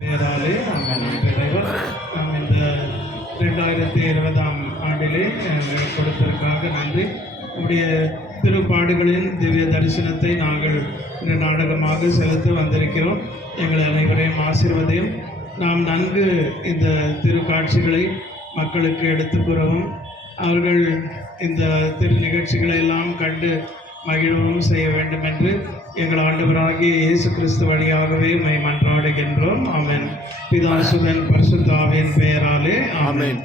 பெயராலே நாம் இந்த 2020 ஆண்டிலே கொடுப்பதற்காக நன்றி. உடைய திருப்பாடுகளின் திவ்ய தரிசனத்தை நாங்கள் இந்த நாடகமாக செலுத்த வந்திருக்கிறோம். எங்கள் அனைவரையும் ஆசீர்வதையும் நாம் நன்கு இந்த திருக்காட்சிகளை மக்களுக்கு எடுத்துக்கூறவும் அவர்கள் இந்த திரு நிகழ்ச்சிகளை எல்லாம் கண்டு மகிழவும் செய்ய வேண்டும் என்று எங்கள் ஆண்டவராகிய இயேசு கிறிஸ்து வழியாகவே மை மன்றாடுகின்றோம். ஆமென். பிதா சுதன் பரிசுத்த ஆவியின் பெயராலே ஆமென்.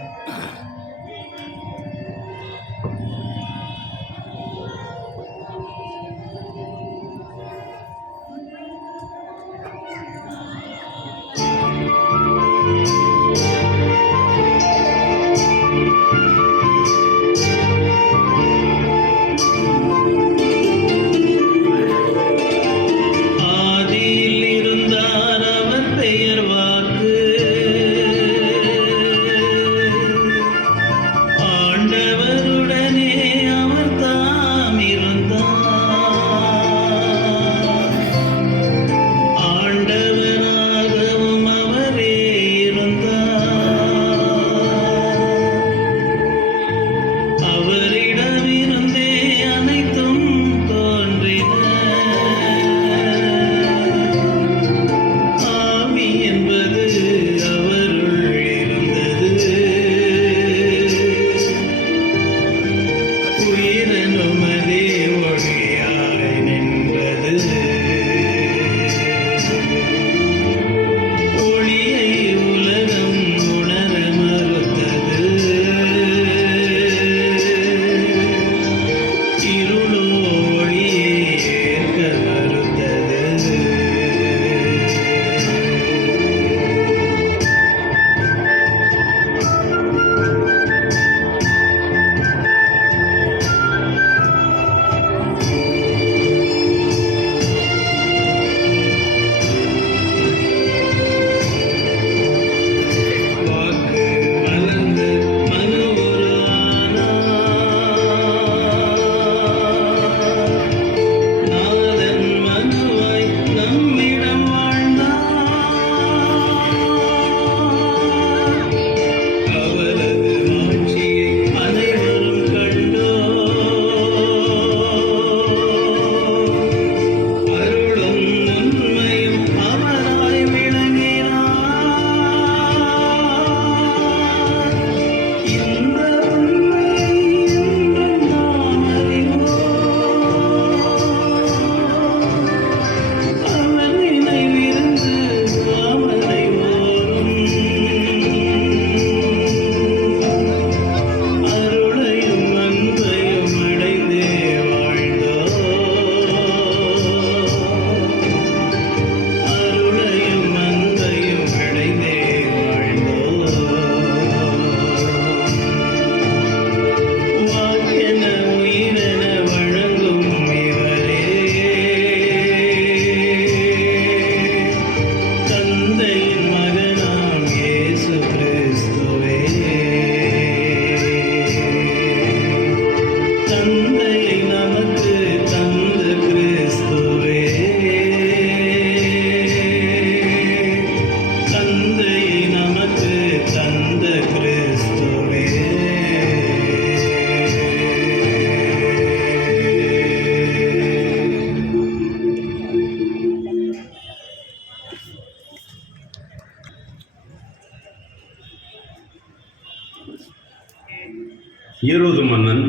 ஏரோது மன்னன்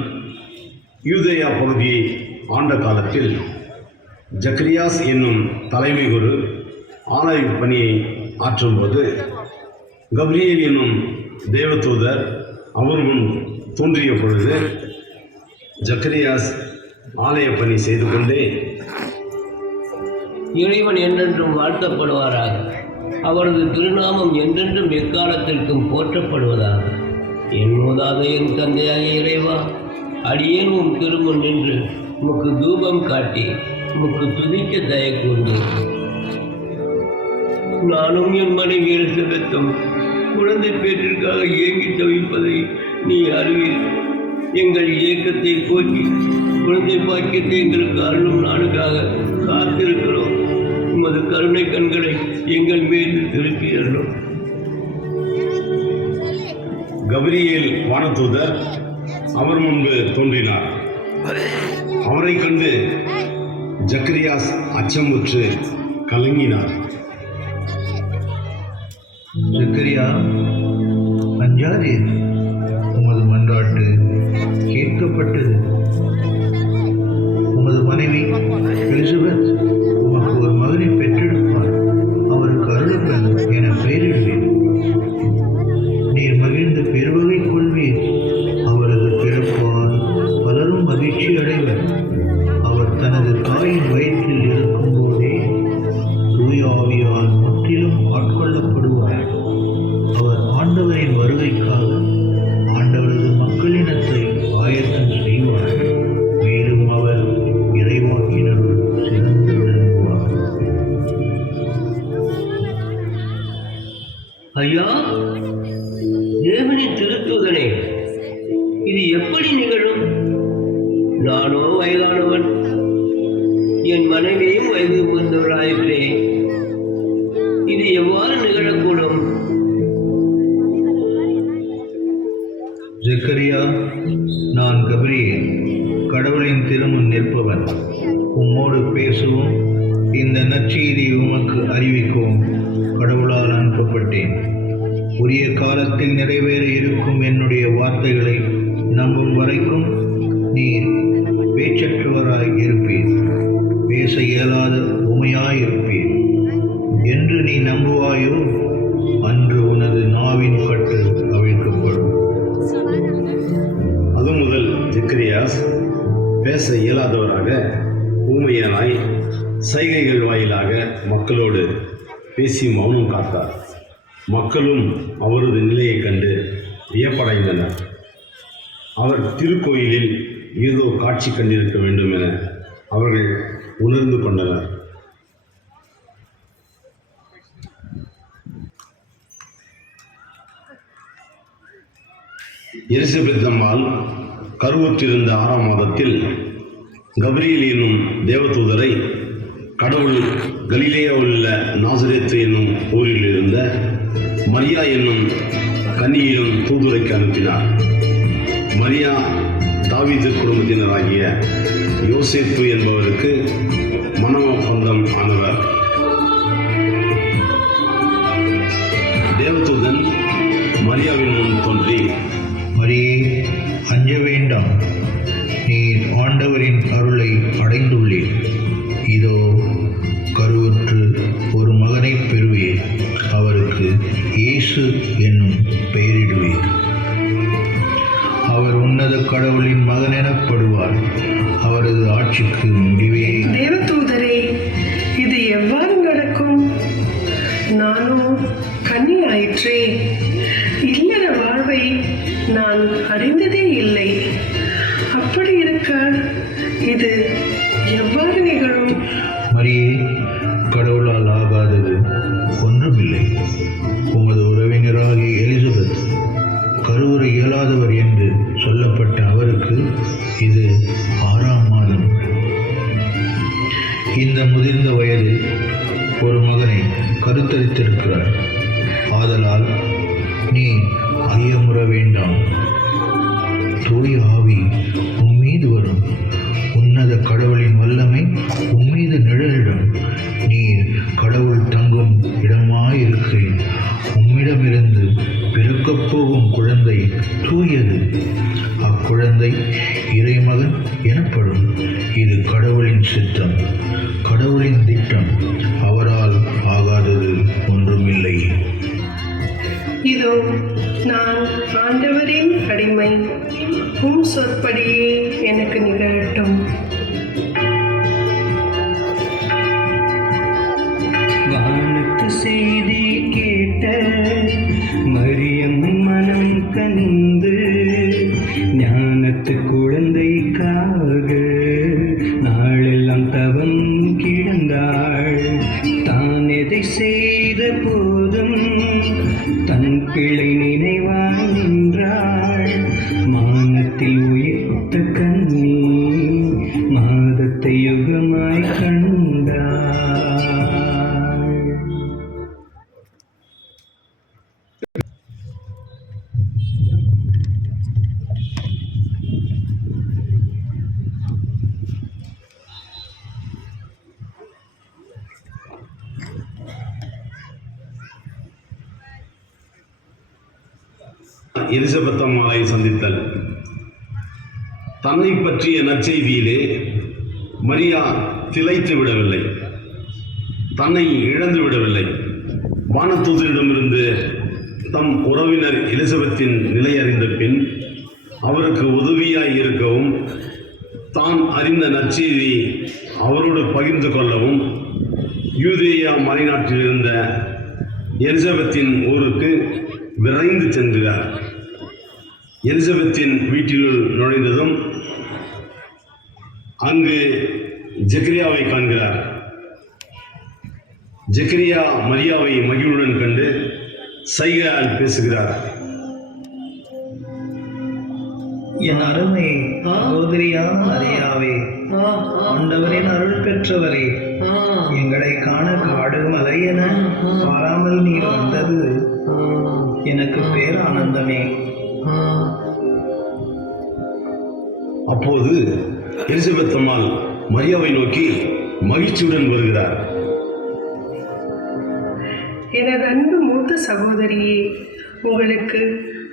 யூதேயா பகுதியை ஆண்ட காலத்தில் ஜக்கரியாஸ் என்னும் தலைமை குரு ஆலய பணியை ஆற்றும்போது கப்ரியேல் என்னும் தேவதூதர் அவர் முன் தோன்றிய பொழுது ஜக்கரியாஸ் ஆலய பணி செய்து கொண்டே, இறைவன் என்றென்றும் வாழ்த்தப்படுவாராக, அவரது திருநாமம் என்றென்றும் எக்காலத்திற்கும் போற்றப்படுவதாக. என் மூதாதையின் தந்தையாக இறைவா, அடியேன் உம் திருமுன் நின்று உமக்கு தூபம் காட்டி உமக்கு துதிக்க தயை கூர்ந்தேன். நானும் என் மனைவி எலிசபெத்தும் குழந்தை பேற்றிற்காக ஏங்கி தவிப்பதை நீ அறிவீர். எங்கள் இயக்கத்தை போக்கி குழந்தை பாக்கியத்தை எங்களுக்கு அருளும் நாளுக்காக காத்திருக்கிறோம். உமது கருணை கண்களை எங்கள் மீது திருப்பியறலும். கபிரியேல் வானதூதர் அவர் முன்பு தோன்றினார். அவரை கண்டு ஜக்கரியாஸ் அச்சமுற்று கலங்கினார். ஜக்கரியா, அஞ்சாதீர், உமது மன்றாட்டு கேட்கப்பட்டது. உமது மனைவி எலிசபெத் உமக்கு ஒரு மகனை பெற்றெடுப்பார். அவருக்கு அருளப்பன் என பெயரிடுவேன். நீர் மகிழ்ந்து பெருவகை கொள்வீர். அவரது பிறப்பால் பலரும் மகிழ்ச்சி அடைவர். அவர் தனது தாயின் வயிற்றில் இருக்கும்போதே தூய ஆவியால் முற்றிலும் ஆட்கொள்ளப்படுவார். அவர் ஆண்டவரின் வருகைக்காக ஆண்டவரது மக்களினத்தை ஆயத்தம் செய்வார். மேலும் அவர் இறைவாக்கினருள் சிறந்து விளங்குவார். ஐயா, தேவனின் திருத்தூதனே, இது எப்படி நிகழும்? நானோ வயதானவன், என் மனைவியும் வயது முதிர்ந்தவராயிருக்கிறேன். இது எவ்வாறு நிகழக்கூடும்? ஜக்கரியா, நான் கபிரியேல், கடவுளின் திருமுன் நிற்பவன். உம்மோடு பேசவும் இந்த நற்செய்தியை உமக்கு அறிவிக்கவும் கடவுளால் அனுப்பப்பட்டேன். உரிய காலத்தில் நிறைவேற இருக்கும் என்னுடைய வார்த்தைகளை நம்பும் வரைக்கும் நீர் பேச்சற்றவராய் இருப்பீர், பேச இயலாத உமையாயிருப்பீர். என்று நீ நம்புவாயோ அன்று உனது நாவின் கட்டு அவிழ்க்கப்படும். அது முதல் ஜக்கரியாஸ் பேச இயலாதவராக ஊமையனாய் சைகைகள் வாயிலாக மக்களோடு பேசி மௌனம் காத்தார். மக்களும் அவரது நிலையை கண்டு வியப்படைந்தனர். அவர் திருக்கோயிலில் ஏதோ காட்சி கண்டிருக்க வேண்டும் என அவர்கள் உணர்ந்து கொண்டனர். எலிசபெத் அம்மாள் கருவுற்றிருந்த 6ஆம் மாதத்தில் கபிரியேல் என்னும் தேவதூதரை கடவுள் கலிலேயாவில் உள்ள நாசரேத்து என்னும் ஊரில் இருந்த மரியா என்னும் கன்னியிடம் தூதுரைக்கு அனுப்பினார். மரியா தாவீது குடும்பத்தினராகிய யோசேப்பு என்பவருக்கு மனோபந்தம் ஆனவர். தேவதூதன் மரியாவின் முன் தோன்றி, மரியே, அஞ்ச வேண்டாம், நீர் ஆண்டவரின் அருளை அடைந்துள்ளீர். இதோ கருவுற்று ஒரு மகனை பெறுவீர். அவருக்கு இயேசு என்னும் பெயரிடுவீர். அவர் உன்னத கடவுளின் மகன் எனப்படுவார். அவரது ஆட்சிக்கு முடிவே. தேவதூதரே, இது எவ்வாறு நடக்கும்? நானோ கன்னி ஆயிற்றே. இல்லற வாழ்வை நான் அறிந்ததே இல்லை. அப்படி இருக்க இது எவ்வாறு நிகழும்? மரியே, கடவுளால் ஆகாதது ஒன்றுமில்லை. உமது உறவினராகிய எலிசபெத் கருவுற இயலாதவர் என்று சொல்லப்பட்ட அவருக்கு இது 6ஆம் மாதம். இந்த முதிர்ந்த வயதில் ஒரு மகனை கருத்தரித்திருக்கிறார். ஆதலால் நீ ஐயமுற வேண்டாம். தூய ஆவி உம்மீது வரும். உன்னத கடவுளின் வல்லமை உம்மீது நிழலிடும். நீர் கடவுள் தங்கும் இடமாயிருக்கிறேன். உம்மிடமிருந்து பிறக்கப் போகும் குழந்தை தூயது. அக்குழந்தை இறைமகன் எனப்படும். இது கடவுளின் சித்தம், கடவுளின் திட்டம். அவரால் ஆகாதது ஒன்றுமில்லை. இதோ நான் ஆண்டவரின் அடிமை. உம் சொற்படியே எனக்கு நிகழட்டும். வானத்து செய்தி கேட்ட மரியம் மனம் கனிந்து ஞானத்து குழந்தைக்காக நாளெல்லாம் தவம் கிடந்தாள். தான் எதை செய்த போதும் தன் பிள்ளை நினைவாய் நின்றாள். மானத்தில் உயிர்த்த கண்ணி மாதத்தை யுகமாய் கண்டாள். எலிசபெத் அம்மாளை சந்தித்தல். தன்னை பற்றிய நற்செய்தியிலே மரியா திளைத்து விடவில்லை, தன்னை இழந்து விடவில்லை. வானதூதரிடமிருந்து தம் உறவினர் எலிசபெத்தின் நிலை அறிந்த பின் அவருக்கு உதவியாய் இருக்கவும், தான் அறிந்த நற்செய்தி அவரோடு பகிர்ந்து கொள்ளவும் யூதேயா மலைநாட்டில் இருந்த எலிசபெத்தின் ஊருக்கு விரைந்து சென்றார். எலிசபெத்தின் வீட்டினுள் நுழைந்ததும் அங்கு ஜெக்கரியாவை காண்கிறார். ஜெக்கரியா மரியாவை மகிழ்வுடன் கண்டு சைகையால் பேசுகிறார். என் அருமை சகோதரியான மரியாவே, ஆண்டவரின் அருள் பெற்றவரே, எங்களை காண காடு மலை என பாராமல் நீர் வந்தது எனக்கு பேரானந்தமே. அப்போது எலிசபெத் அம்மாள் மரியாவை நோக்கி மகிழ்ச்சியுடன் வருகிறார். எனது அன்பு மூத்த சகோதரியே, உங்களுக்கு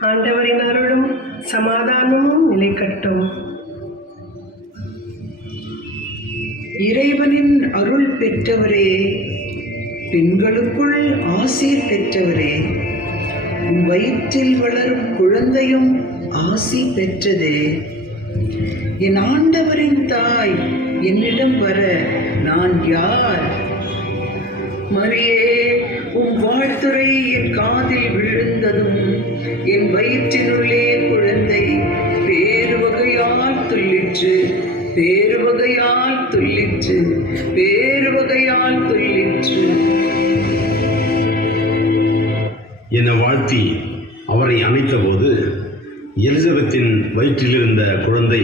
ஆண்டவரின் அருளும் சமாதானமும் நிலைக்கட்டும். இறைவனின் அருள் பெற்றவரே, பெண்களுக்குள் ஆசீர் பெற்றவரே, உன் வயிற்றில் வளரும் குழந்தையும் ஆசி பெற்றதே. என் ஆண்டவரின் தாய் என்னிடம் வர நான் யார்? மரியே, உன் வாழ்த்துரை என் காதில் விழுந்ததும் என் வயிற்றினுள்ளே குழந்தை பேறு வகையால் துள்ளிற்று, பேறு வகையால் துள்ளிற்று, பேறு வகையால் துள்ளிற்று என வாழ்த்தி அவரை அணைத்தபோது எலிசபெத்தின் வயிற்றிலிருந்த குழந்தை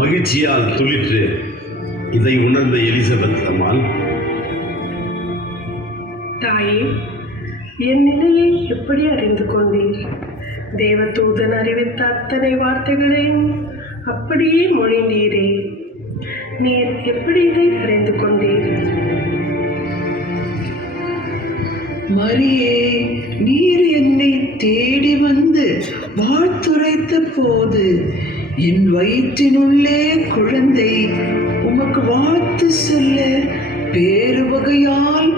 மகிழ்ச்சியால் துள்ளிற்று. இதை உணர்ந்த எலிசபெத் அம்மாள், தாயே, என் நிலையை எப்படி அறிந்து கொண்டீர்? தேவதூதன் அறிவித்த அத்தனை வார்த்தைகளையும் அப்படியே மொழிந்தீரே. நீர் எப்படி இதை அறிந்து கொண்டீர்? மரியே, நீர் என்னை தேடி வந்து வாழ்த்துரைத்த போது என் வயிற்றினுள்ளே குழந்தை உமக்கு வாழ்த்து சொல்ல பேறு வகையால்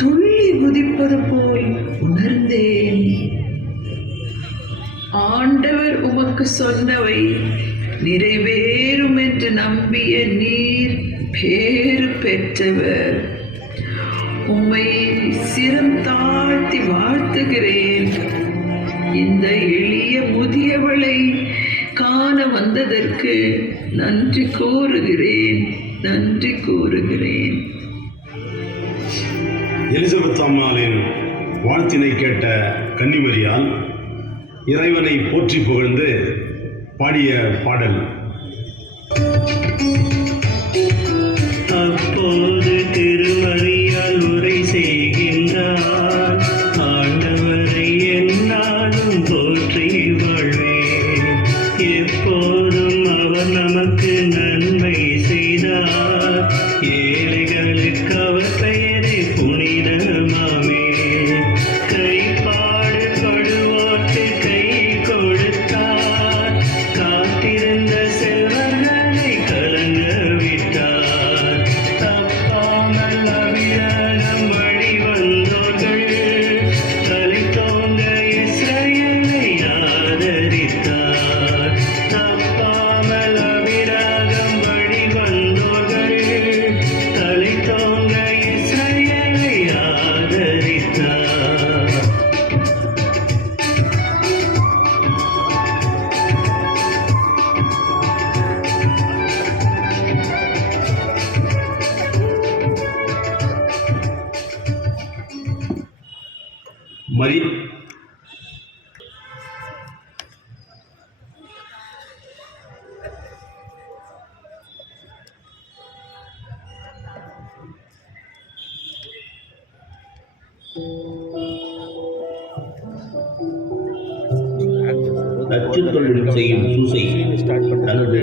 துள்ளி குதிப்பது போல் உணர்ந்தேன். ஆண்டவர் உமக்கு சொன்னவை நிறைவேறும் என்று நம்பிய நீர் பேறு பெற்றவர். உம்மை சிரம் தாழ்த்தி வாழ்த்துகிறேன். இந்த எளிய முதியவளை காண வந்ததற்கு நன்றி கூறுகிறேன், நன்றி கூறுகிறேன். எலிசபெத் அம்மாளின் வாழ்த்தினை கேட்ட கன்னிமரியால் இறைவனை போற்றி புகழ்ந்து பாடிய பாடல். அப்போது திருமறியால் உரை செய்கின்றார், ஆண்டவரை எந்நாளும் போற்றி வாழ்வேன். எப்போதும் அவர் நமக்கு நன்மை செய்தார், ஏழைகளுக்கு அவர் பெயரை புனிதமாமே. கைப்பாடு படுவோர்க்கு கை கொடுத்தார், காத்திருந்த செல்வர்களை கலங்க விட்டார். தப்பாமல் அபிரானம் வழி வந்தோர்கள், தலை தோன்ற இஸ்ரவேலை ஆதரித்தார். தப்பாமல் அபிராகம் வழி வந்தோர்கள், தலை தோன்ற இஸ்ரவேலை ஆதரித்தார். மரி நச்சுத் தொழில் செய்யும் சூசை தனது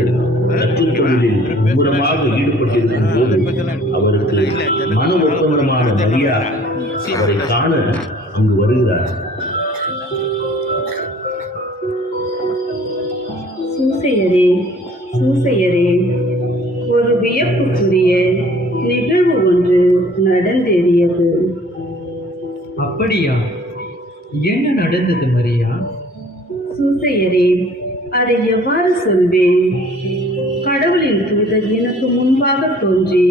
நச்சுத் தொழிலில் மும்முரமாக ஈடுபட்டிருக்கும் போது அவருக்கு மன ஒப்பந்தமான மரியா அவரை காண அங்கு வருகிறார். சூசையரே சூசையரே, ஒரு வியப்புக்குரிய நிகழ்வு ஒன்று நடந்தேறியது. அப்படியா? என்ன நடந்தது மரியா? சூசையரே, அதை எவ்வாறு சொல்வேன்? கடவுளின் தூதர் எனக்கு முன்பாக தோன்றி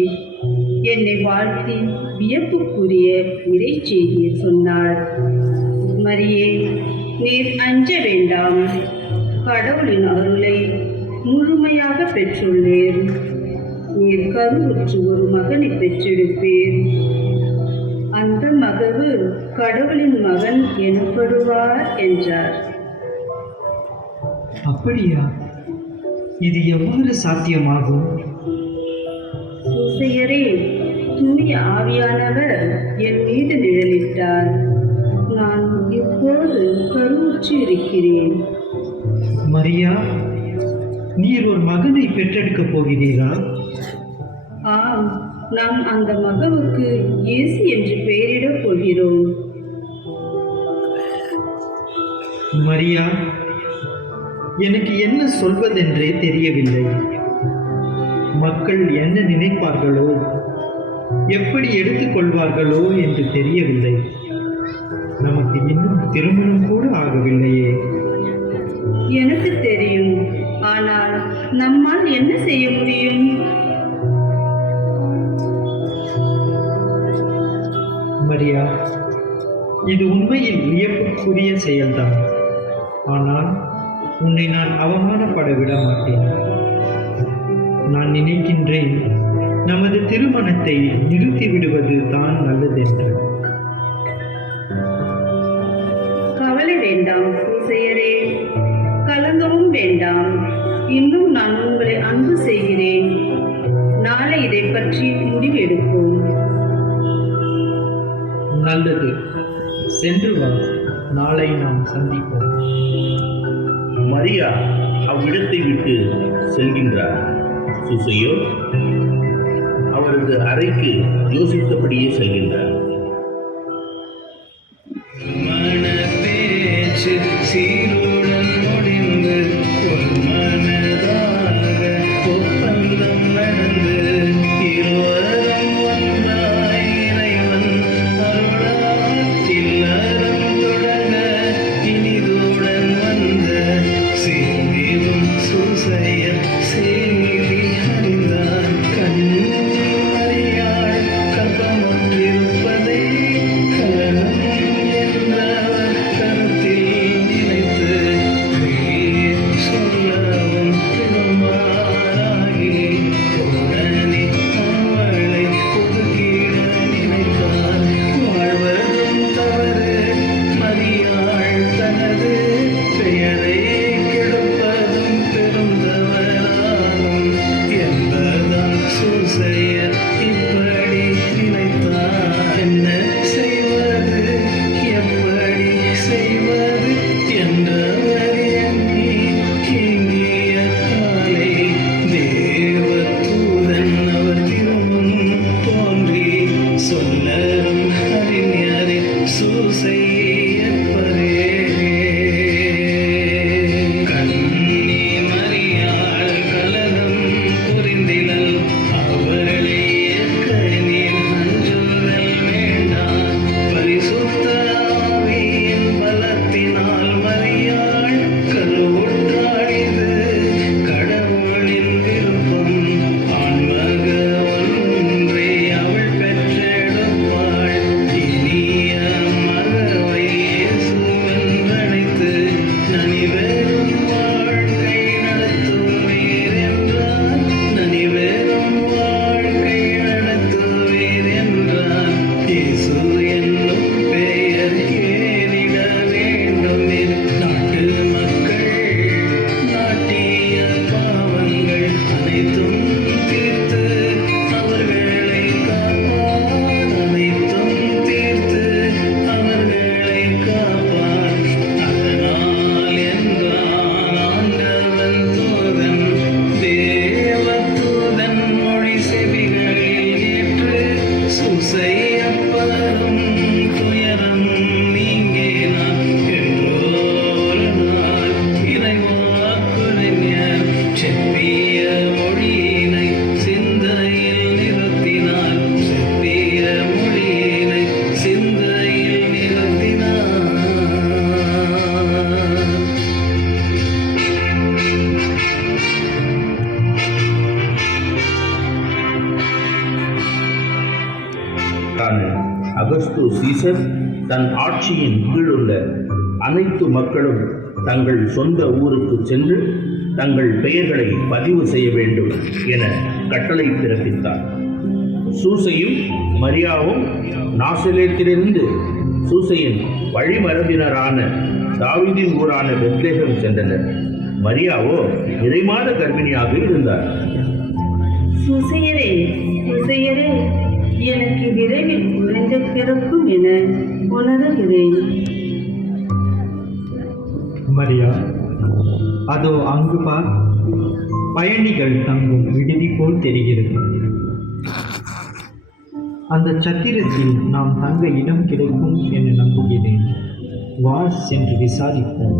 என்னை வாழ்த்தி வியப்புக்குரிய இறைச்செய்தியை சொன்னார். மரியே, நீர் அஞ்ச வேண்டாம். கடவுளின் அருளை முழுமையாக பெற்றுள்ளீர். நீர் கருவுற்று ஒரு மகனை பெற்றெடுப்பீர். அந்த மகவு கடவுளின் மகன் எனப்படுவார் என்றார். அப்படியா? இது எவ்வாறு சாத்தியமாகும்? சூசையரே, தூய ஆவியானவர் என் மீது நிழலிட்டார். நான் இப்போது கருவுற்று இருக்கிறேன். மரியா, நீர் ஒரு மகனை பெற்றெடுக்கப் போகிறீரா? ஆம், நாம் அந்த மகவுக்கு இயேசு என்று பெயரிடப் போகிறோம். மரியா, எனக்கு என்ன சொல்வதென்றே தெரியவில்லை. மக்கள் என்ன நினைப்பார்களோ, எப்படி எடுத்துக்கொள்வார்களோ என்று தெரியவில்லை. நமக்கு இன்னும் திருமணம் கூட ஆகவில்லையே. எனக்கு தெரியும், ஆனால் நம்மால் என்ன செய்ய முடியும்? மரியா, இது உண்மையில் வியப்புக்குரிய செயல்தான். ஆனால் உன்னை நான் அவமானப்பட விட மாட்டேன். நான் நினைக்கின்றேன், நமது திருமணத்தை நிறுத்திவிடுவது தான் நல்லதென்று. கவலை வேண்டாம் சூசையரே, கலங்கவும் வேண்டாம். இன்னும் நான் உங்களை அன்பு செய்கிறேன். நாளை இதை பற்றி முடிவெடுப்போம். நல்லது, சென்று வா. நாளை நாம் சந்திப்போம். மரியா அவ்விடத்தை விட்டு செல்கின்றார். சூசையோ அவரது அறைக்கு யோசித்தபடியே செல்கின்றார். மனப்பேச்சு சீருடன் முடிந்து ஒரு மனதாக ஒப்பந்தம் நடந்து இருவரும் ஒன்றாய் இறைவன் அருளால் இல்லறம் தொடங்க இனிதுடன் வந்த சீரும் சூசையர் செய்தி அறிந்தார். கண்மறியாள் கற்பமொன்றிருப்பதை கரணம் என்றவர் கருத்தில் நினைத்து அகுஸ்து சீசர் தன் ஆட்சியின் கீழுள்ள அனைத்து மக்களும் தங்கள் சொந்த ஊருக்கு சென்று தங்கள் பெயர்களை பதிவு செய்ய வேண்டும் என கட்டளை பிறப்பித்தார். சூசையும் மரியாவும் நாசரேத்திலிருந்து சூசையின் வழிமரபினரான தாவீதின் ஊரான பெத்லெகேம் சென்றனர். மரியாவோ நிறைமாத கர்ப்பிணியாக இருந்தார். சுசையரே, சுசையரே, எனக்கு விரைவில் குழந்தை பிறக்கும் என உணர்கிறேன். மரியா, அதோ அங்கு பார், பயணிகள் தங்கும் விடுதி போல் தெரிகிறது. அந்த சத்திரத்தில் நாம் தங்க இடம் கிடைக்கும் என நம்புகிறேன். வா, சென்று விசாரிப்போம்.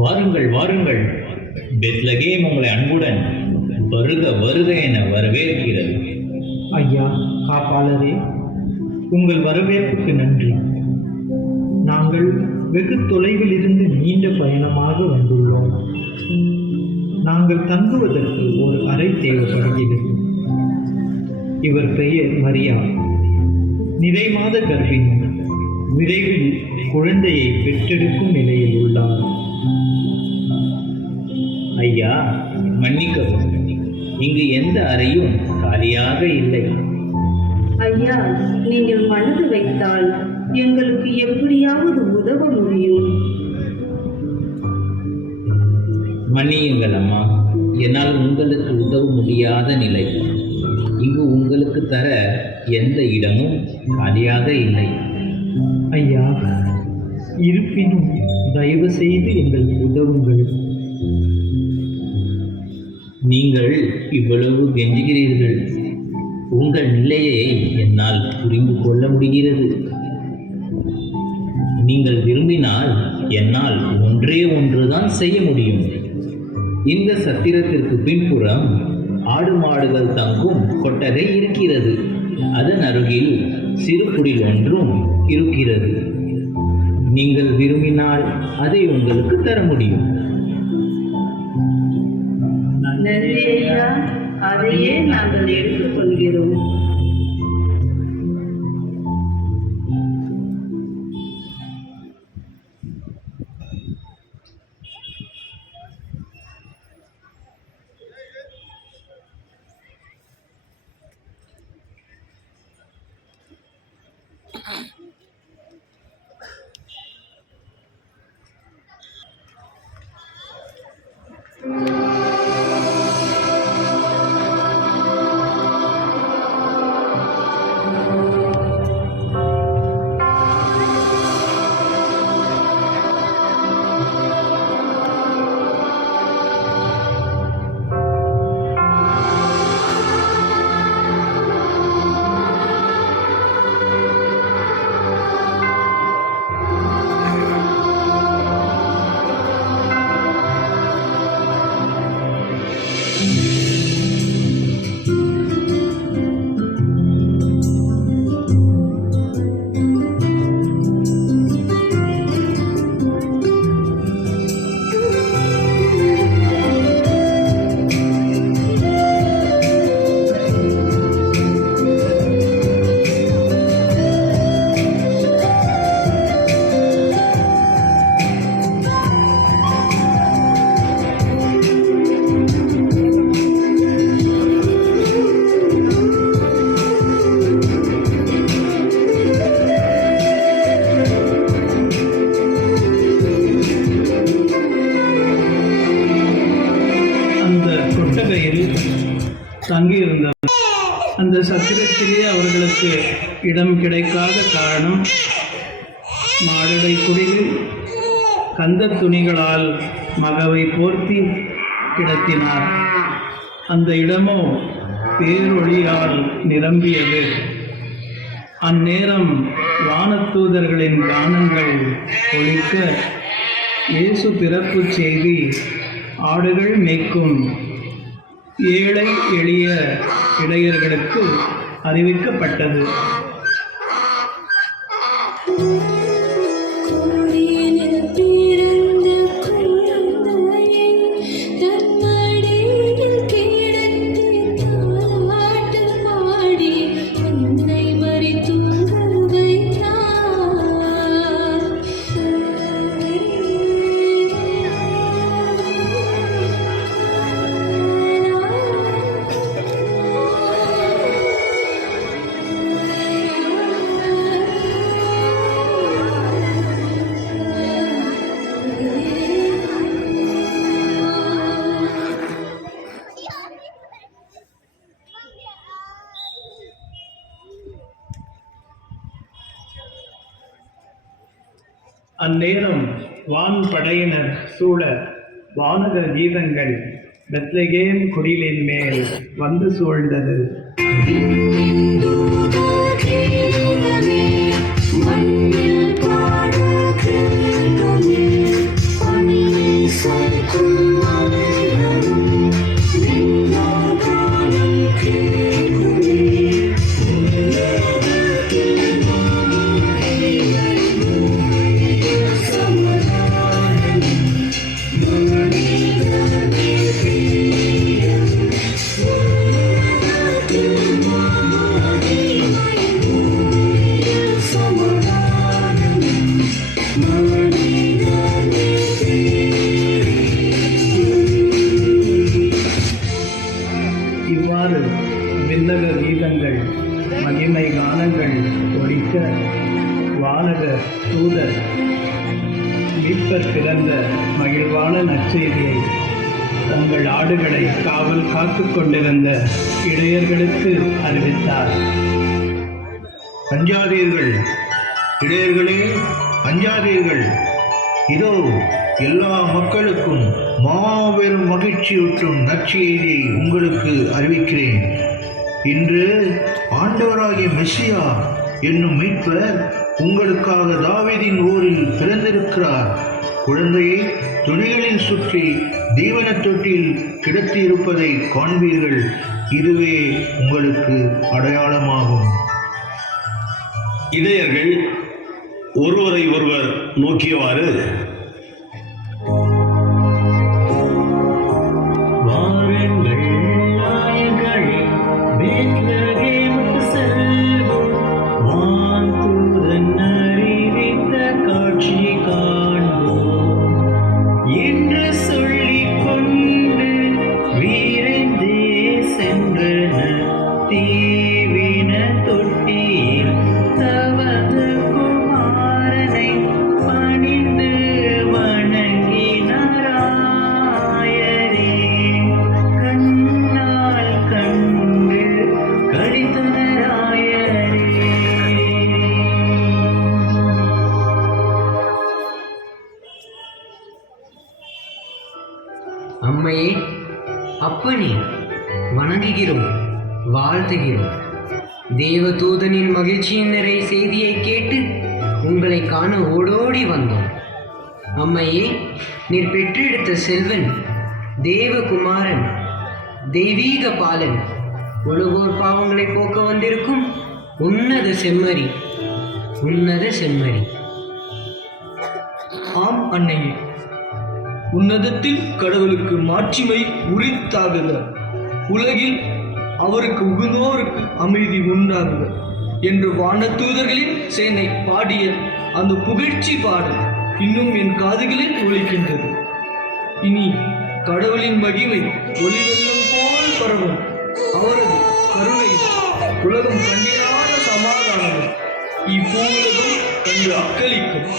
வாருங்கள் வாருங்கள், பெத்லகேம் உங்களை அன்புடன் வருக வருக என வரவேற்கிறது. ஐயா காப்பாளரே, உங்கள் வரவேற்புக்கு நன்றி. நாங்கள் வெகு தொலைவில் இருந்து நீண்ட பயணமாக வந்துள்ளோம். நாங்கள் தங்குவதற்கு ஒரு அறை தேவைப்படுகிறது. இவர் பெயர் மரியா, நிறைமாத கர்ப்பிணி, விரைவில் குழந்தையை பெற்றெடுக்கும் நிலையில் உள்ளார். ஐயா, மன்னிக்கவும், இங்கு எந்த அறையும் காலியாக இல்லை. ஐயா, நீங்கள் மனது வைத்தால் எங்களுக்கு எப்படியாவது உதவ முடியும். மன்னியுங்கள் அம்மா, என்னால் உங்களுக்கு உதவ முடியாத நிலை. இங்கு உங்களுக்கு தர எந்த இடமும் காலியாக இல்லை. ஐயா, இருப்பினும் தயவு செய்து எங்களுக்கு உதவுங்கள். நீங்கள் இவ்வளவு கெஞ்சுகிறீர்கள். உங்கள் நிலையை என்னால் புரிந்து கொள்ள முடிகிறது. நீங்கள் விரும்பினால் என்னால் ஒன்றே ஒன்றுதான் செய்ய முடியும். இந்த சத்திரத்திற்கு பின்புறம் ஆடு மாடுகள் தங்கும் கொட்டகை இருக்கிறது. அதன் அருகில் சிறு குடில் ஒன்றும் இருக்கிறது. நீங்கள் விரும்பினால் அதை உங்களுக்கு தர முடியும். நன்றி ஐயா, அதையே நாங்கள் எடுத்துக்கொள்கிறோம். தங்கியிருந்த அந்த சத்திரத்திலே அவர்களுக்கு இடம் கிடைக்காத காரணம் மாடடை குடிலில் கந்த துணிகளால் மகவை போர்த்தி கிடத்தினார். அந்த இடமோ பேரொளியால் நிரம்பியது. அந்நேரம் வானத்தூதர்களின் கானங்கள் ஒலிக்க இயேசு பிறப்பு செய்தி ஆடுகள் மேய்க்கும் ஏழை எளிய இடையர்களுக்கு அறிவிக்கப்பட்டது. தன் மடியில் கிடந்து தாலாட்டு பாடி அந்நேரம் வான் படையினர் சூழ வானக கீதங்கள் பெத்லகேம் குடிலின் மேல் வந்து சூழ்ந்தது. இவ்வாறு விண்ணக கீதங்கள் மகிமை கானங்கள் ஒலிக்க வானக தூதர் மீட்பர் பிறந்த மகிழ்வான நற்செய்தியை தங்கள் ஆடுகளை காவல் காத்து கொண்டிருந்த இடையர்களுக்கு அறிவித்தார். அஞ்சாதீர்கள், இடையர்களே, அஞ்சாதீர்கள். இதோ எல்லா மக்களுக்கும் மாபெரும் மகிழ்ச்சியூட்டும் நற்செய்தியை உங்களுக்கு அறிவிக்கிறேன். இன்று ஆண்டவராகிய மெஸ்ஸியா என்னும் மீட்பர் உங்களுக்காக தாவீதின் ஊரில் பிறந்திருக்கிறார். குழந்தையை துணிகளில் சுற்றி தீவன தொட்டியில் கிடத்தி இருப்பதை காண்பீர்கள். இதுவே உங்களுக்கு அடையாளமாகும். இடையர்கள் ஒருவரை ஒருவர் நோக்கியவாறு, அம்மையே, அப்பனே, வணங்குகிறோம், வாழ்த்துகிறோம். தேவதூதனின் மகிழ்ச்சியின் நிறை செய்தியை கேட்டு உங்களை காண ஓடோடி வந்தோம். அம்மையே, நீர் பெற்றெடுத்த செல்வன் தேவகுமாரன், தெய்வீக பாலன், உலகோர் பாவங்களை போக்க வந்திருக்கும் உன்னத செம்மறி, உன்னத செம்மறி. ஆம் அன்னையே, உன்னதத்தில் கடவுளுக்கு மாட்சிமை உரித்தாகுக. உலகில் அவருக்கு உகுந்தோருக்கு அமைதி உண்டாகுக என்று வானதூதர்களின் சேனை பாடிய அந்த புகழ்ச்சி பாடல் இன்னும் என் காதுகளில் ஒலிக்கின்றது. இனி கடவுளின் மகிமை ஒளிவெள்ளம் போல் பரவும். அவரது கருணை உலகம் கண்டிராத சமாதானம் இப்பூலகம் கண்டு அக்களிக்கும்.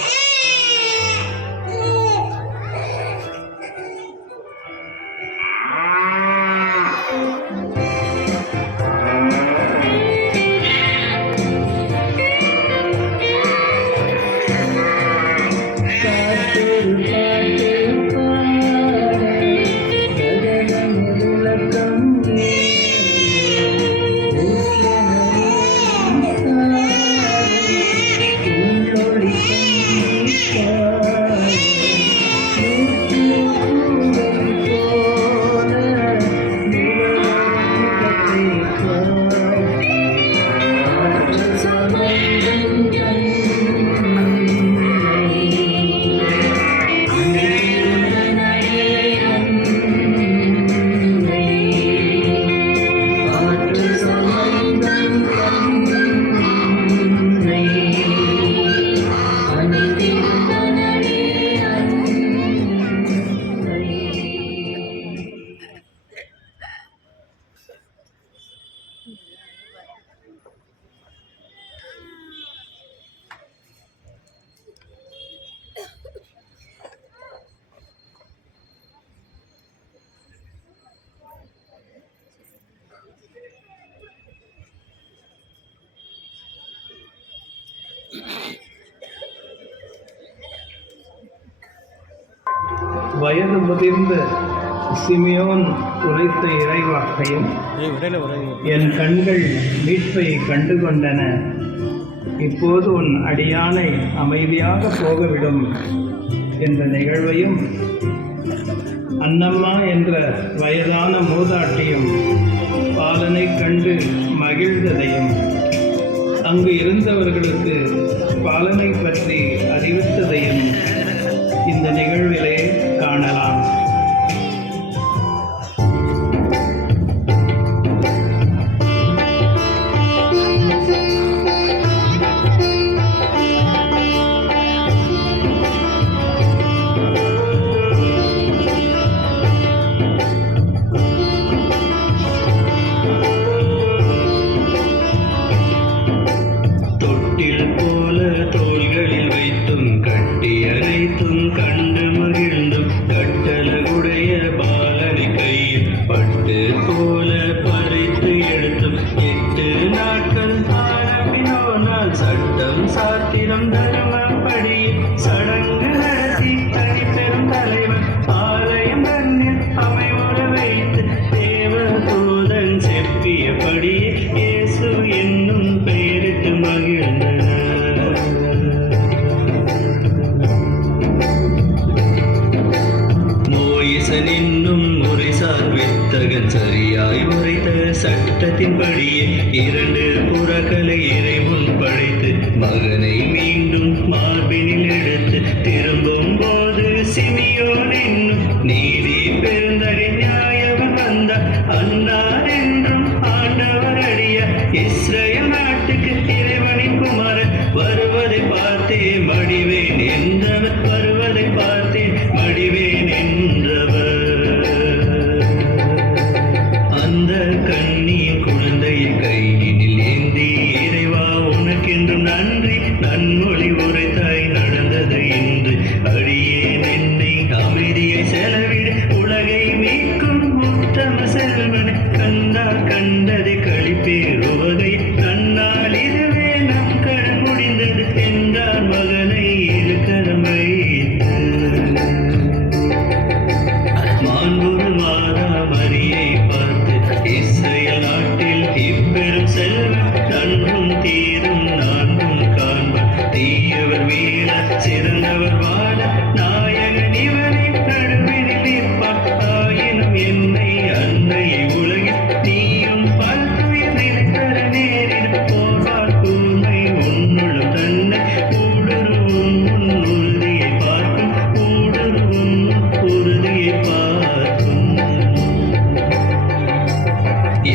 வயது முதிர்ந்த சிமியோன் உரைத்த இறைவாக்கையும், என் கண்கள் மீட்பை கண்டுகொண்டன, இப்போது உன் அடியானை அமைதியாக போகவிடும் என்ற நிகழ்வையும், அன்னம்மா என்ற வயதான மூதாட்டியும் பாலனை கண்டு மகிழ்ந்ததையும், அங்கு இருந்தவர்களுக்கு பாலனை பற்றி அறிவித்ததையும் இந்த நிகழ்விலே காணலாம். சட்டத்தின்படியே 2 புறக்கலை இறைவன் படைத்து மகனை மீண்டும் மார்பினில் எடுத்து திரும்பும் போது சிமியோன் என்னும் நீதி பெருந்தகை நியாயவன் வந்தார். அன்னார் என்றும் ஆண்டவர் அடிய இஸ்ரேல் நாட்டுக்கு இறைவனின் குமாரன் வருவதை பார்த்தே மடிவேன் என்றவர், வருவதை பார்த்தே மடிவேன் என்றவர். அந்த கண்ணியின் குழந்தையை கையினில் ஏந்தி இறைவா உனக்கென்றும் நன்றி நன்மொழி உரைத்தாய் நடந்தது இன்று அடியேன் என்னை அமைதியை செலவிட உலகை மீட்கும் உத்தம செல்வனை கண்டால் கண்டதை கழிப்பேறுவகை தன்னால் இதுவே நம் கடன் முடிந்தது என்றார் மகனை இருக்கரமை மாண்புறு மாதா மரியை பார்த்து இஸ்ரேல் நாட்டில் இப்பெரும் செல்வம் நன்றும் தீரும் நான்கும் காண்பர் தீயவர் வீர சிறந்தவர் வாழ நாயகன் இவனை நடுவினில் நிற்பார். ஆயினும் என்னை அன்னையை உலகில் நீயும் பல்துயர் நிலைத்தர நேரில் போவார் கூர்மை உன்னுள்ளும் தன்னை ஊடுருவும் உன் உறுதியை பார்க்கும் ஊடுருவும் உறுதியை பார்க்கும்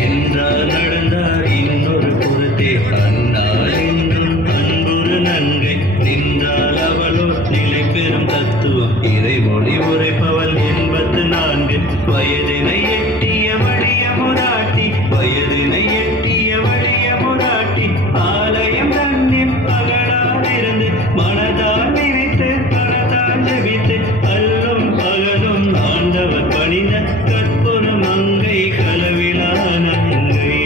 என்றார். நடந்தார் இன்னொரு புறத்தே அன்னாள் என்னும் அன்புறு நன்கை நின்றால் அவளோ நிலை பெறும் தத்துவம் இறைமொழி உரைப்பவள் 84 வயதினை எட்டிய வழிய முராட்டி, வயதினை எட்டிய வழிய முராட்டி ஆலயம் தன்னில் பகலாதிருந்து மனதால் நினைத்து பணத்தால் ஜெபித்து அல்லும் பகலும் ஆண்டவர் பணிந்த கற்புற மங்கை களவிலா நங்கை.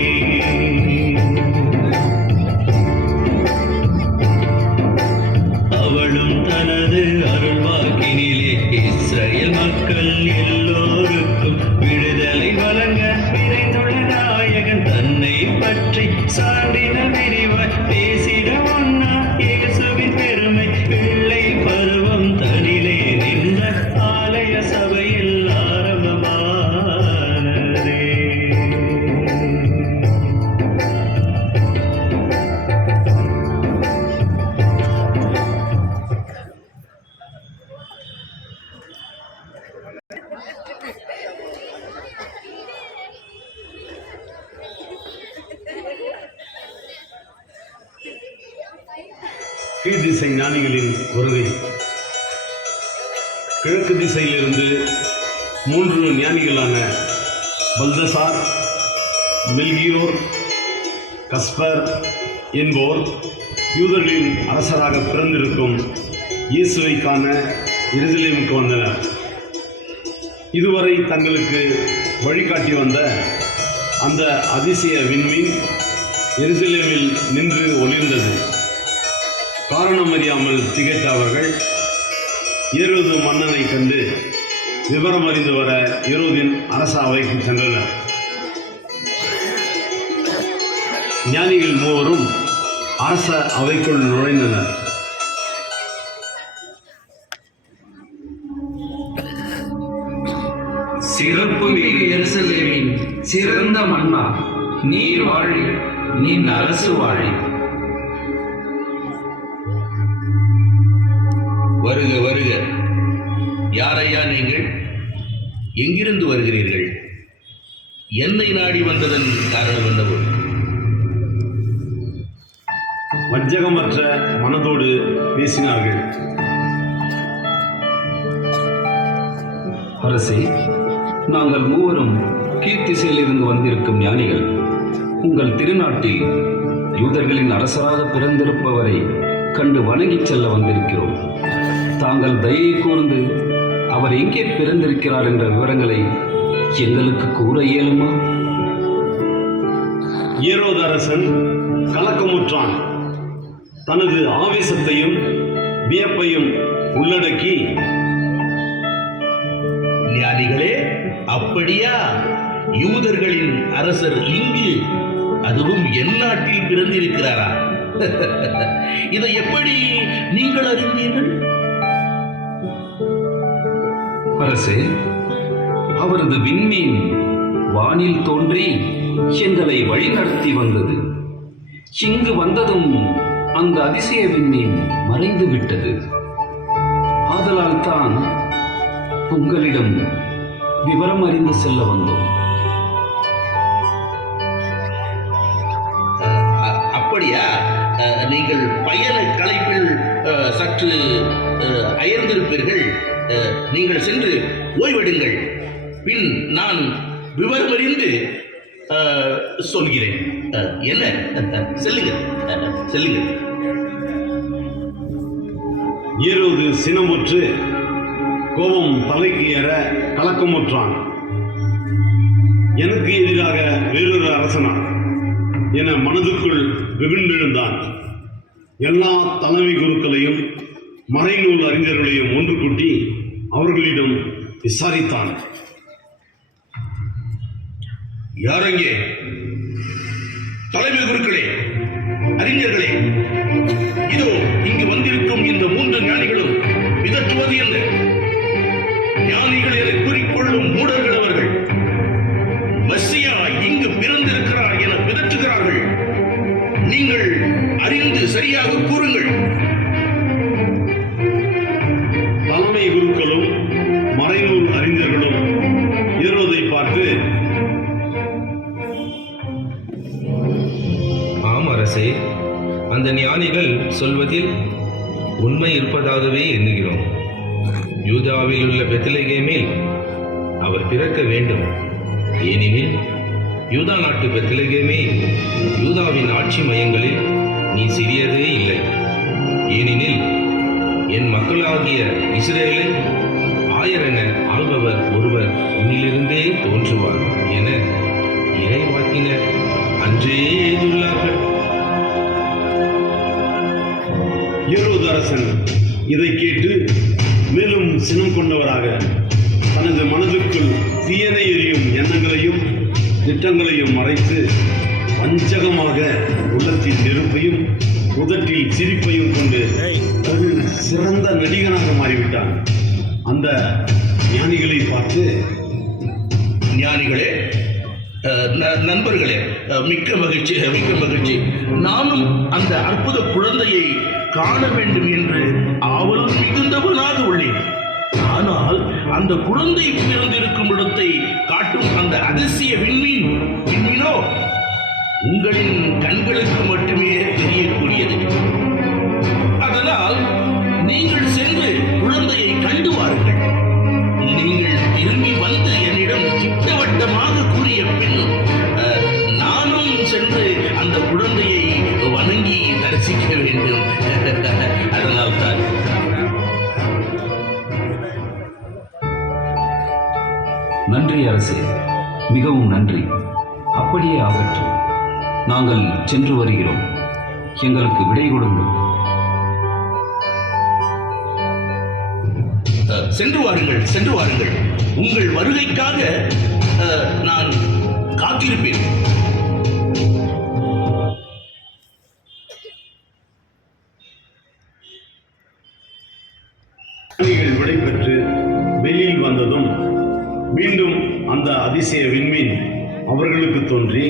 அவளும் தனது அருள்வாக்கினிலே இஸ்ரேல் மக்கள் எல்லோருக்கும் விடுதலை வழங்க விரைந்துள்ள நாயகன் தன்னை பற்றி சான்றிதழ் விரிவாய் பேசிட ஒன்னா இயேசுவின் பெருமை பிள்ளை பருவம் தனிலே நின்ற ஆலய சபையில் ஆரம்பமானதே. கீழ் திசை ஞானிகளின் வருகை. கிழக்கு திசையிலிருந்து 3 ஞானிகளான பல்தசார், மெல்கியோர், கஸ்பர் என்போர் யூதர்களின் அரசராக பிறந்திருக்கும் இயேசுவை காண எருசலேமுக்கு வந்தனர். இதுவரை தங்களுக்கு வழிகாட்டி வந்த அந்த அதிசய விண்மீன் எருசலேமில் நின்று ஒளிர்ந்தது. காரணம் அறியாமல் திகைத்த அவர்கள் ஏரோது மன்னனை கண்டு விவரம் அறிந்து வர ஏரோதின் அரச அவைக்கு சென்றனர். ஞானிகள் மூவரும் அரச அவைக்குள் நுழைந்தனர். சிறப்பு மிகு எருசலேமின் சிறந்த மன்னா, நீர் வாழி, நின் அரசு வாழி. வருக வருக. யாரையா நீங்கள்? எங்கிருந்து வருகிறீர்கள்? என்னை நாடி வந்ததன் காரணம் என்னவோ? வஞ்சகமற்ற மனதோடு பேசினார்கள். அரசே, நாங்கள் மூவரும் கீர்த்திசையிலிருந்து வந்திருக்கும் ஞானிகள். உங்கள் திருநாட்டில் யூதர்களின் அரசராக பிறந்திருப்பவரை கண்டு வணங்கிச் செல்ல வந்திருக்கிறோம். தாங்கள் தயை கூர்ந்து அவர் எங்கே பிறந்திருக்கிறார் என்ற விவரங்களை எங்களுக்கு கூற இயலுமா? ஏரோது அரசன் கலக்கமுற்றான். தனது ஆவேசத்தையும் வியப்பையும் உள்ளடக்கி, ஞானிகளே, அப்படியா? யூதர்களின் அரசர் இங்கு, அதுவும் என் நாட்டில் பிறந்திருக்கிறாரா? இதை எப்படி நீங்கள் அறிந்தீர்கள்? அரசே, அவரது விண்மீன் வானில் தோன்றி எங்களை வழிநடத்தி வந்தது. இங்கு வந்ததும் அந்த அதிசய விண்மீன் மறைந்து விட்டது. ஆதலால் தான் உங்களிடம் விவரம் அறிந்து செல்ல வந்தோம். அப்படியா? நீங்கள் பயண களைப்பில் சற்று அயர்ந்திருப்பீர்கள். நீங்கள் சென்று ஓய்வெடுங்கள். பின் நான் விவரம் அறிந்து சொல்கிறேன். என்ன? செல்லுங்கள், செல்லுங்கள். ஏரோது சினமுற்று கோபம் தலைக்கு ஏற கலக்கமுற்றான். எனக்கு எதிராக வேறொரு அரசனா என மனதுக்குள் வெகுண்டெழுந்தான். எல்லா தலைமை குருக்களையும் மறைநூல் அறிஞர்களையும் ஒன்று கூட்டி அவர்களிடம் விசாரித்தான். யாரங்கே? தலைமை குருக்களே, அறிஞர்களே, இதோ இங்கு வந்திருக்கும் இந்த 3 ஞானிகளும் பிதற்றுவது என்ன? ஞானிகள் என கூறிக்கொள்ளும் மூடர்கள் அவர்கள். மெஸ்ஸியா இங்கு பிறந்திருக்கிறார் என பிதற்றுகிறார்கள். நீங்கள் அறிந்து சரியாக கூறுங்கள். தலைமை குருக்களும் மறைநூல் அறிஞர்களும் ஏரோதை பார்த்து, ஆம் அரசே, அந்த ஞானிகள் சொல்வதில் உண்மை இருப்பதாகவே எண்ணுகிறோம். யூதாவில் உள்ள பெத்லகேமில் அவர் பிறக்க வேண்டும். ஏனெனில் யூதா நாட்டு பெத்லகேமே யூதாவின் ஆட்சி மையங்களில் நீ சிறியதே இல்லை. ஏனெனில் என் மக்களாகிய இஸ்ரேலை ஆயரென ஆள்பவர் ஒருவர் உன்னிலிருந்தே தோன்றுவார் என இறைவாக்கினர் அன்றே எழுதியுள்ளார்கள். ஏரோது அரசன் இதை கேட்டு மேலும் சினம் கொண்டவராக தனது மனதுக்குள் தீயணை எறியும் எண்ணங்களையும் திட்டங்களையும் மறைத்து வஞ்சகமாக உள்ளத்தில் நெருப்பையும் உதட்டில் சிரிப்பையும் கொண்டு ஒரு சிறந்த நடிகனாக மாறிவிட்டான். அந்த ஞானிகளை பார்த்து, ஞானிகளே, நண்பர்களே, மிக்க மகிழ்ச்சி, மிக்க மகிழ்ச்சி. நானும் அந்த அற்புத குழந்தையை காண வேண்டும் என்று ஆவல் மிகுந்தவனாக உள்ளேன். ஆனால் அந்த குழந்தை பிறந்திருக்கும் இடத்தை காட்டும் அந்த அதிசய விண்மீனோ உங்களின் கண்களுக்கு மட்டுமே தெரியக்கூடியது. அதனால் நீங்கள் சென்று குழந்தையை கண்டு வாருங்கள். நீங்கள் திரும்பி வந்து என்னிடம் திட்டவட்டமாக கூறிய பின் நானும் சென்று அந்த குழந்தையை வணங்கி தரிசிக்க வேண்டும். அதனால் தான். நன்றி அரசே, மிகவும் நன்றி. அப்படியே ஆகட்டும். நாங்கள் சென்று வருகிறோம். எங்களுக்கு விடை கொடுங்கள். சென்று வாருங்கள், சென்று வாருங்கள். உங்கள் வருகைக்காக நான் காத்திருப்பேன். விடைபெற்று வெளியில் வந்ததும் மீண்டும் அந்த அதிசய விண்மீன் அவர்களுக்கு தோன்றி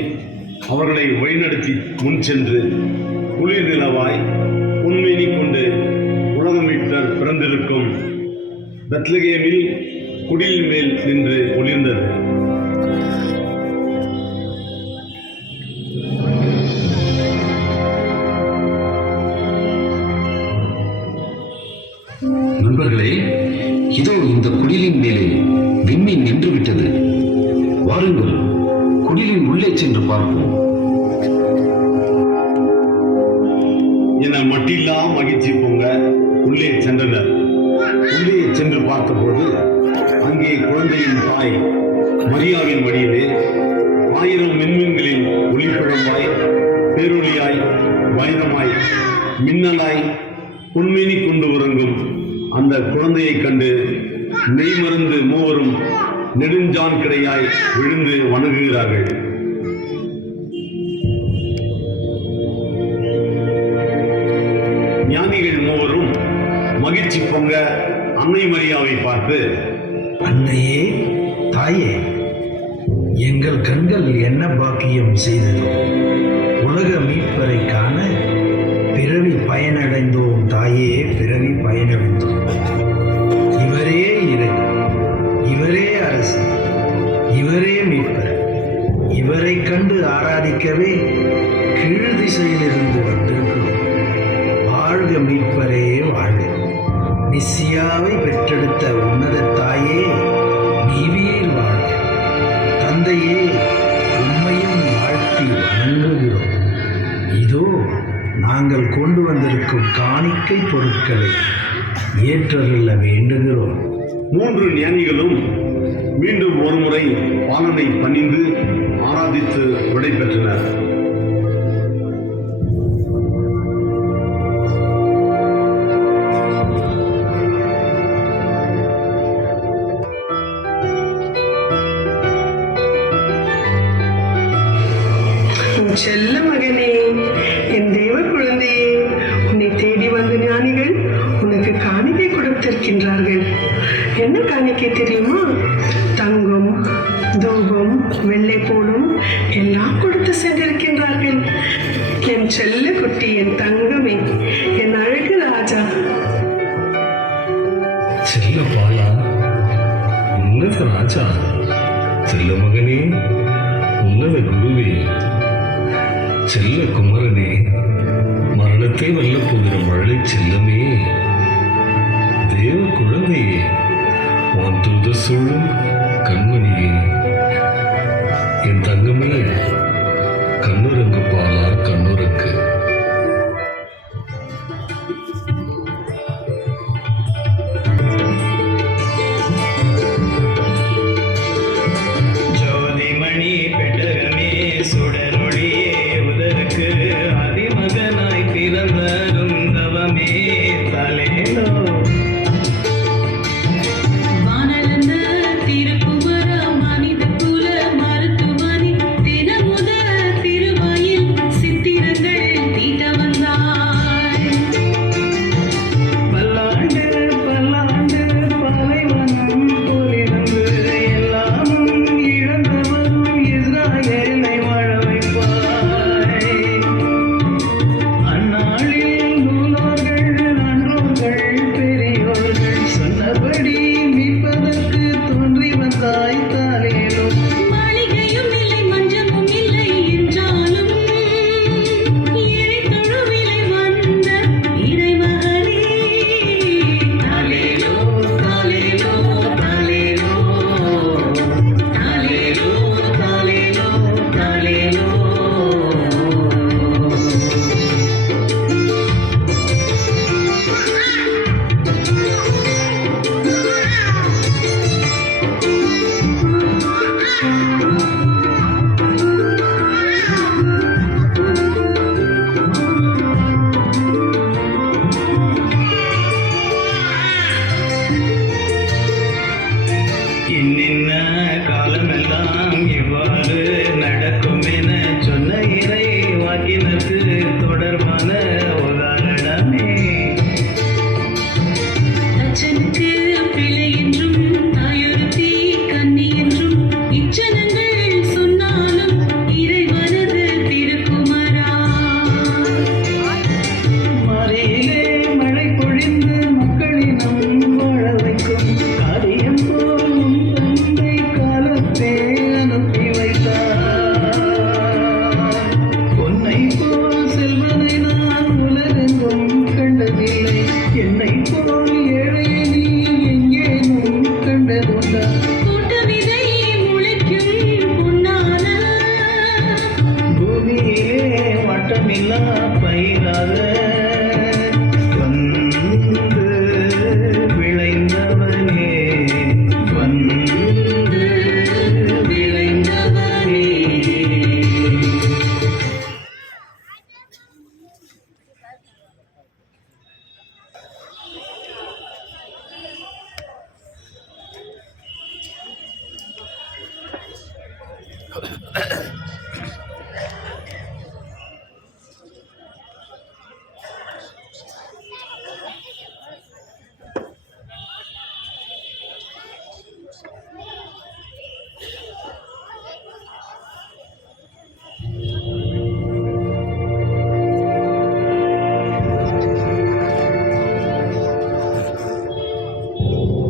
அவர்களை வழிநடத்தி முன் சென்று குளிர் நிலவாய் பொன்மேனி கொண்டு உலகம் மீட்பர் பிறந்திருக்கும் பெத்லகேமில் குடில் மேல் நின்று ஒளிர்ந்தது. நண்பர்களே, இதோ இந்த குடிலின் மேலே விண்மீன் நின்று விட்டது. வாருங்கள், குடிலின் உள்ளே சென்று பார்ப்போம் என மட்டில்லா மகிழ்ச்சி பொங்க உள்ளே சென்றனர். உள்ளே சென்று பார்த்தபோது அங்கே குழந்தையின் தாய் மரியாவின் வடிவிலே 1000 மின்மீன்களின் ஒளிப்பிழம்பாய் பேரொளியாய் வைரமாய் மின்னலாய் பொன்மேனி கொண்டு உறங்கும் அந்த குழந்தையை கண்டு மெய்மறந்து மூவரும் நெடுஞ்சான் கிடையாய் விழுந்து வணங்குகிறார்கள். ஞானிகள் மூவரும் மகிழ்ச்சி பொங்க அன்னை மரியாவை பார்த்து, அன்னையே, தாயே, எங்கள் கண்கள் என்ன பாக்கியம் செய்ததோ, உலக மீட்பரை காண பிறவி பயனடைந்தோம். தாயே, பிறவி பயனடைந்தோம். இவரே இறை, இவரே அரசு, இவரே மீட்பர். இவரை கண்டு ஆராதிக்கவே கீழ் திசையிலிருந்து வந்திருக்கிறோம். வாழ்க மீட்பரே, வாழ்க. நிசியாவை பெற்றெடுத்த உன்னத தாயே, நீவீர் வாழ்க. தந்தையே, உம்மையும் வாழ்த்தி வணங்குகிறோம். இதோ நாங்கள் கொண்டு வந்திருக்கும் காணிக்கை பொருட்களை ஏற்றருள வேண்டுகிறோம். 3 ஞானிகளும் மீண்டும் ஒருமுறை பாலனை பணிந்து ஆராதித்து விடை பெற்றனர். செல்ல மகனே, என் தேவ குழந்தையே, உன்னை தேடி வந்த ஞானிகள் உனக்கு காணிக்கை கொடுத்திருக்கின்றார்கள். என்ன காணிக்கை தெரியுமா? தங்கம், தூபம், வெள்ளை போலும் எல்லாம் கொடுத்து சென்றிருக்கின்றார்கள். என் செல்ல குட்டி, என் தங்கமே, என் அழகு ராஜா. செல்ல பாலா, உன்னத ராஜா, செல்ல மகனே, உன்னத குருவே, செல்ல குமரனே, மரணத்தை வெல்ல போகிற மழலை செல்லமே, தேவ குழந்தையே, வான் தூத சூழும் கண்மணியே, என் தங்கமே, கண்ணுரங்கு பாலா, கண்ணுரங்கு. ஜோதிமணி பெட்டகமே, சுடரொளியே, உதற்கு அதிமகனாய் பிறந்தரும் தவமே தலைனோ. பல்லாண்டு பல்லாண்டு பாலைவனம் போலிருந்து எல்லாமும் இழந்தவரும் இஸ்ராயேலை வாழ வைப்பாய். அந்நாளில் நூலோர்கள் நன்றோர்கள் என்னை போல் ஏழையை நீ எங்கேனும் கண்டதுண்டா? பூமியிலே வட்டமில்லா பயிராக வந்து விளைந்தவனே, வந்து விளைந்தவனே.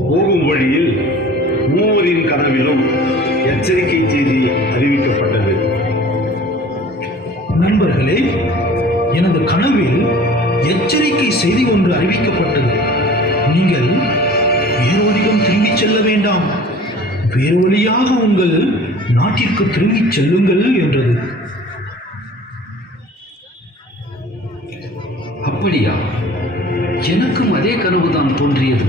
போகும் வழியில் மூவரின் கனவிலும் எச்சரிக்கை செய்தி அறிவிக்கப்பட்டது. நண்பர்களே, எனது கனவில் எச்சரிக்கை செய்தி ஒன்று அறிவிக்கப்பட்டது. நீங்கள் வேறொருவரிடம் திரும்பிச் செல்ல வேண்டாம், வேறு வழியாக உங்கள் நாட்டிற்கு திரும்பிச் செல்லுங்கள் என்றது. அப்படியா? எனக்கும் அதே கனவுதான் தோன்றியது.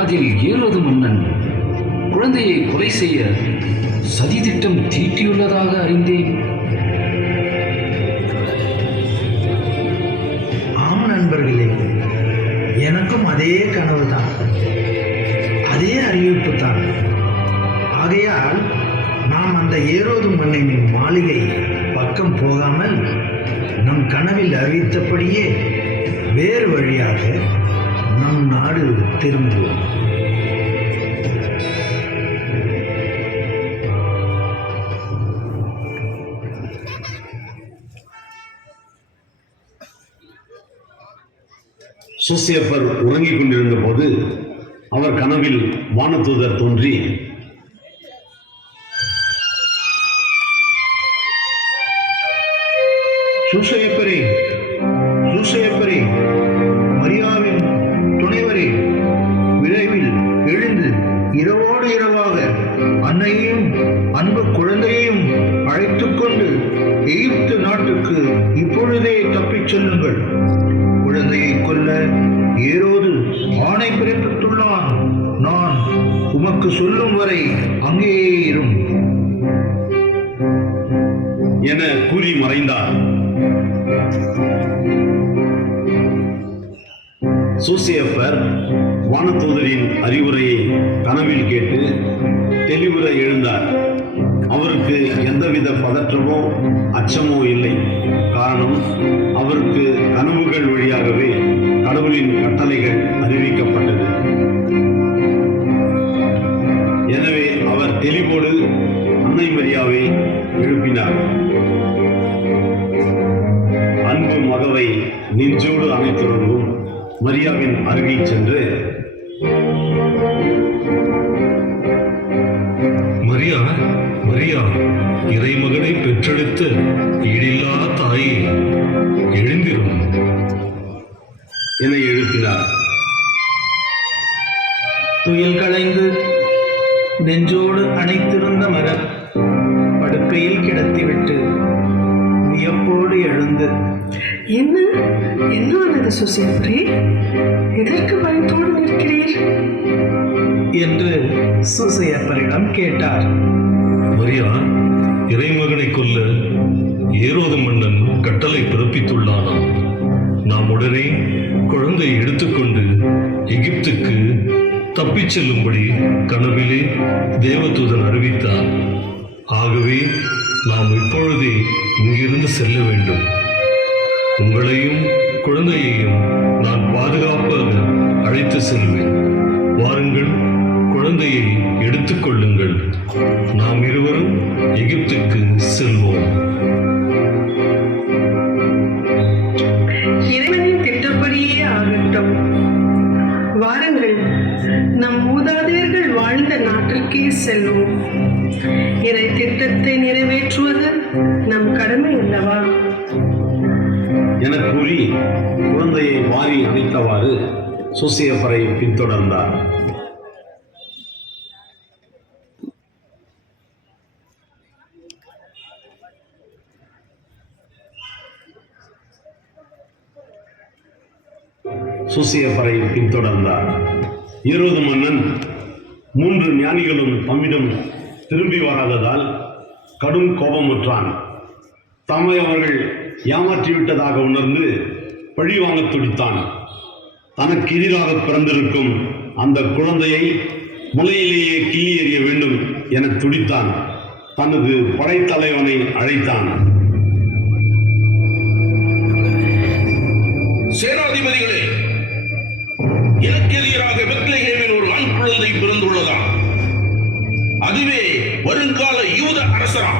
அதில் ஏரோது மன்னன் குழந்தையை கொலை செய்ய சதித்திட்டம் தீட்டியுள்ளதாக அறிந்தேன். ஆம் நண்பர்களே, எனக்கும் அதே கனவு தான், அதே அறிவிப்பு தான். ஆகையால் நாம் அந்த ஏரோது மன்னனின் மாளிகை பக்கம் போகாமல் நம் கனவில் அறிவித்தபடியே வேறு வழியாக நம் நாடு திரும்புவோம். சூசேப்பர் உறங்கிக் கொண்டிருந்த போது அவர் கனவில் வானதூதர் தோன்றி, சூசையப்பரே, சூசையப்பரே, மரியாவின் துணைவரே, விரைவில் எழுந்து இரவோடு இரவாக அன்னையையும் அன்பு குழந்தையையும் அழைத்துக் கொண்டு எகிப்து நாட்டுக்கு இப்பொழுதே தப்பிச் செல்லுங்கள். குழந்தையை கொல்ல ஏரோது ஆணை பிறப்பித்துள்ளான். நான் உமக்கு சொல்லும் வரை அங்கேயே இரும் என கூறி மறைந்தார். சூசேப்பர் வானதூதரின் அறிவுரையை கனவில் கேட்டு தெளிவுற எழுந்தார். அவருக்கு எந்தவித பதற்றமோ அச்சமோ இல்லை. காரணம், அவருக்கு கனவுகள் வழியாகவே கடவுளின் கட்டளைகள் அறிவிக்கப்பட்டது. எனவே அவர் தெளிவோடு அன்னை மரியாவை எழுப்பினார். அன்பு மகவை நெஞ்சோடு அணைத்துறங்கும் மரியாவின் அருகில் சென்று, மரியா, மரியா, இறைமகனை பெற்றெடுத்த ஈடில்லா தாயே, எழுந்திரும் என எழுப்பினார். துயில் களைந்து நெஞ்சோடு அணைத்திருந்த மகன் படுக்கையில் கிடத்திவிட்டு வியப்போடு எழுந்து, என்ன ஆனது சூசேப்பரே? எதற்கு பயத்தோடு நிற்கிறீர் என்று சூசையப்பரிடம் கேட்டார். மரியா, இறைமகனை கொல்ல ஏரோது மன்னன் கட்டளை பிறப்பித்துள்ளானாம். நாம் உடனே குழந்தையை எடுத்துக்கொண்டு எகிப்துக்கு தப்பிச் செல்லும்படி கனவிலே தேவதூதன் அறிவித்தார். ஆகவே நாம் இப்பொழுதே இங்கிருந்து செல்ல வேண்டும். உங்களையும் குழந்தையையும் நான் பாதுகாப்பாக அழைத்து செல்வேன். வாருங்கள், குழந்தையை எடுத்துக்கொள்ளுங்கள். நாம் இருவரும் எகிப்துக்கு செல்வோம். இறைவனின் திட்டப்படியே ஆகட்டும். வாருங்கள், நம் மூதாதையர்கள் வாழ்ந்த நாட்டிற்கே செல்வோம். இறை திட்டத்தை நிறைவேற்றுவது நம் கடமை அல்லவா? என கூறி குழந்தையை வாரி அணைத்தவாறு சூசையப்பரை பின்தொடர்ந்தார். சூசையப்பரை பின்தொடர்ந்தார். ஏரோது மன்னன் 3 ஞானிகளும் தம்மிடம் திரும்பி வராததால் கடும் கோபமுற்றான். தம்மை அவர்கள் ஏமாற்றிவிட்டதாக உணர்ந்து பழி வாங்க துடித்தான். தனக்கு எதிராக பிறந்திருக்கும் அந்த குழந்தையை முளையிலேயே கிள்ளி எறிய வேண்டும் என துடித்தான். தனது படைத்தலைவனை அழைத்தான். சேனாதிபதிகளே, எனக்கு எதிராக பெத்லகேமில் ஒரு ஆண் குழந்தை பிறந்துள்ளதா? அதுவே வருங்கால யூத அரசரா?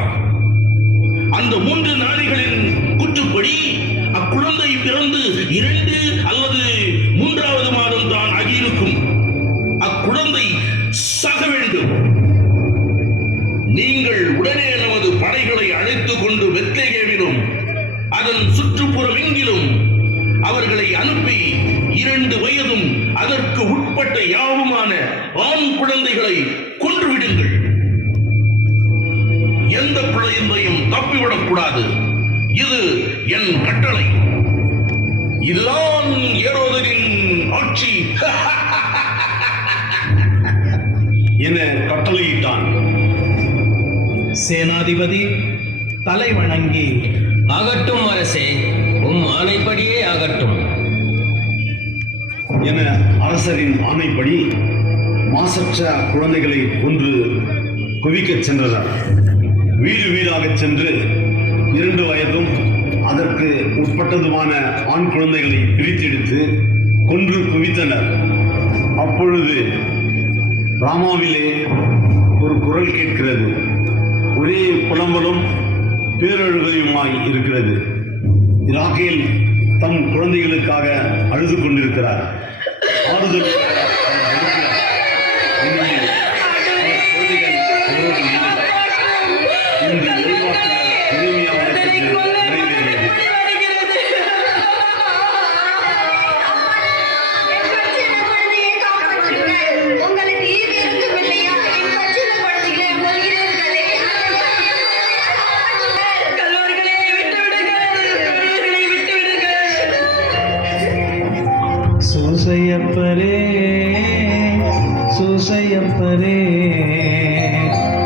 அந்த 3 நாடுகளின் கூற்றுப்படி அக்குழந்தை பிறந்து 2 அல்லது 3வது மாதம் தான் ஆகியிருக்கும். அக்குழந்தை சாக வேண்டும். நீங்கள் உடனே நமது படைகளை அழைத்துக் கொண்டு பெத்லகேமிலும் அதன் சுற்றுப்புறமெங்கிலும் அவர்களை அனுப்பி 2 வயதும் அதற்கு உட்பட்ட யாவுமான ஆண் குழந்தைகளை கொன்றுவிடுங்கள். எந்த குழந்தையும் தப்பிவிடக்கூடாது. இது என் கட்டளை. இதுதான் ஏரோதனின் ஆட்சி என கட்டளையிட்டான். சேனாதிபதி தலை வணங்கி, ஆகட்டும் அரசே, உம் ஆணைப்படியே ஆகட்டும் என அரசரின் ஆணைப்படி மாசற்ற குழந்தைகளை கொன்று குவிக்கச் சென்றனர். வீடு வீடாக சென்று 2 வயதும் அதற்கு உட்பட்டதுமான ஆண் குழந்தைகளை பிரித்தெடுத்து கொன்று குவித்தனர். அப்பொழுது ராமாவிலே ஒரு குரல் கேட்கிறது. ஒரே புலம்பலும் பேரழுகையுமாய் இருக்கிறது. ராகேல் தம் குழந்தைகளுக்காக அழுது கொண்டிருக்கிறார். ஆறுதல் சூசையப்பரே சூசையப்பரே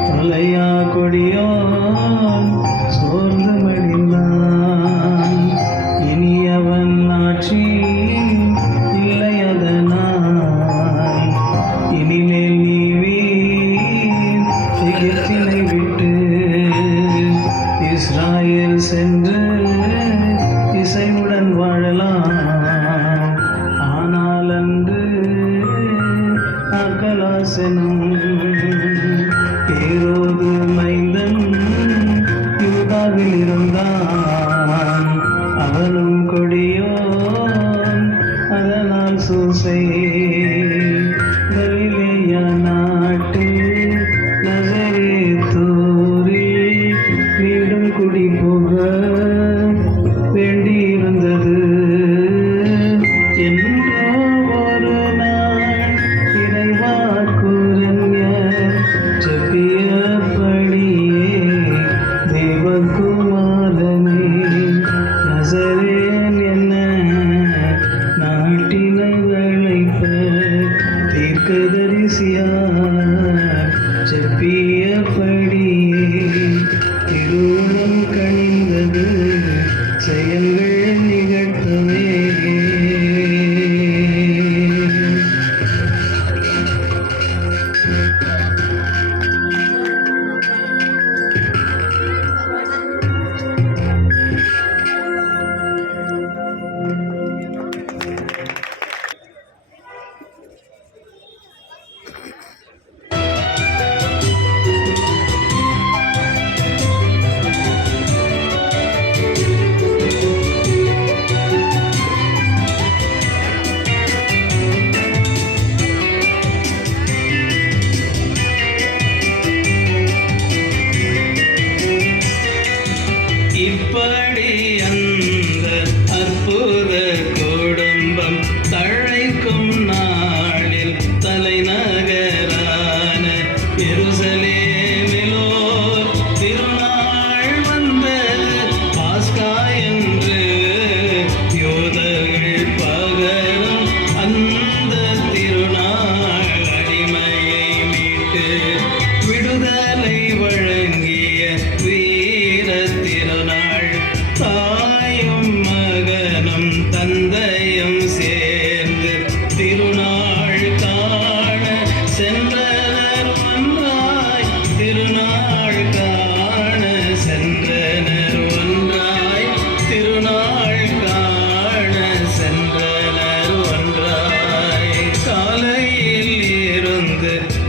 தலையா கொடியோன் சோர்ந்து மடிந்தான். இனியவன் ஆட்சி இல்லை அதனால் இனிமேல் நீ வீர் எகிப்தினை விட்டு இஸ்ராயேல் சென்று இசைவுடன் வாழலாம். ஆனால் அன்று அகலாசனும் ஏரோது மைந்தன் யூதாவில் இருந்தான். அவனும் கொடியோன், அதனால் சூசை கலிலேய நாட்டு நசரேத்தூரில் வீடும் குடி போக வேண்டியிருந்தது. என்றோ ஒரு நாள் இறைவாக்குரஞர் செப்பியபடியே தேவகுமாரனே நசரேயன் என்ன நாட்டினை அழைப்ப தீர்க்கதரிசியார் செப்பியபடியே திருவுளம் கனிந்தது செயல்கள் நிகழ்த்தவே.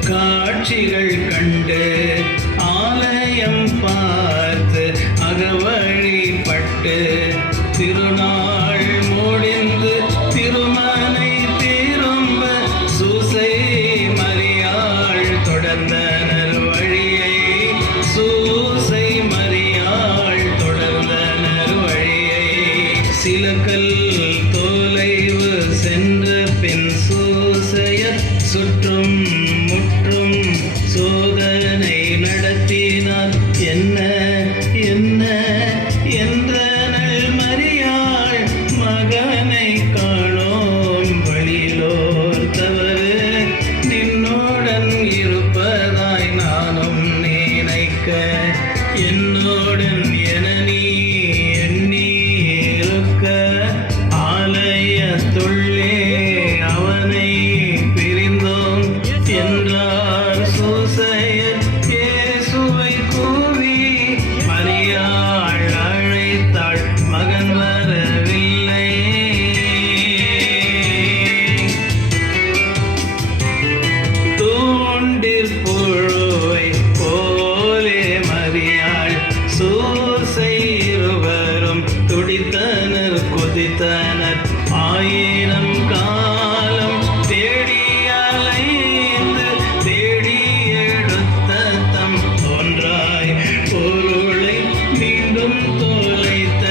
காட்சிகள் கண்டு ஆலயம் பார்த்து அகவழிப்பட்டு திருநாள் முடிந்து திருமனை திரும்ப சூசை மரியாள் தொடர்ந்தனர் வழியை சூசை மரியாள் தொடர்ந்தனர் வழியை சிலக்கல் தொலைவு சென்ற பின் சூசையர் சுற்றும் முற்றும் சோதனை நடத்தினார் என்ன என்ன என்றனள் மரியாள் மகனை காணோம் வழியிலோர் தவறு நின்னுடன் இருப்பதாய் நானும் நினைக்க என்னுடன் என நீ எண்ணி இருக்க ஆலயத்துள்ளே அவனை பிரிந்தோம் என்றார் சூசையர் இயேசுவை கூவி மரியாள் அழைத்தாள் மகன் வரவில்லை தூண்டிற் புழுவை போலே மரியாள் சூசை இருவரும் துடித்தனர் குதித்தனர் ஆயிரம் காலம் தேடி அலைந்து தேடி எடுத்த தம் தோன்றாய் பொருளை மீண்டும் தொலைத்த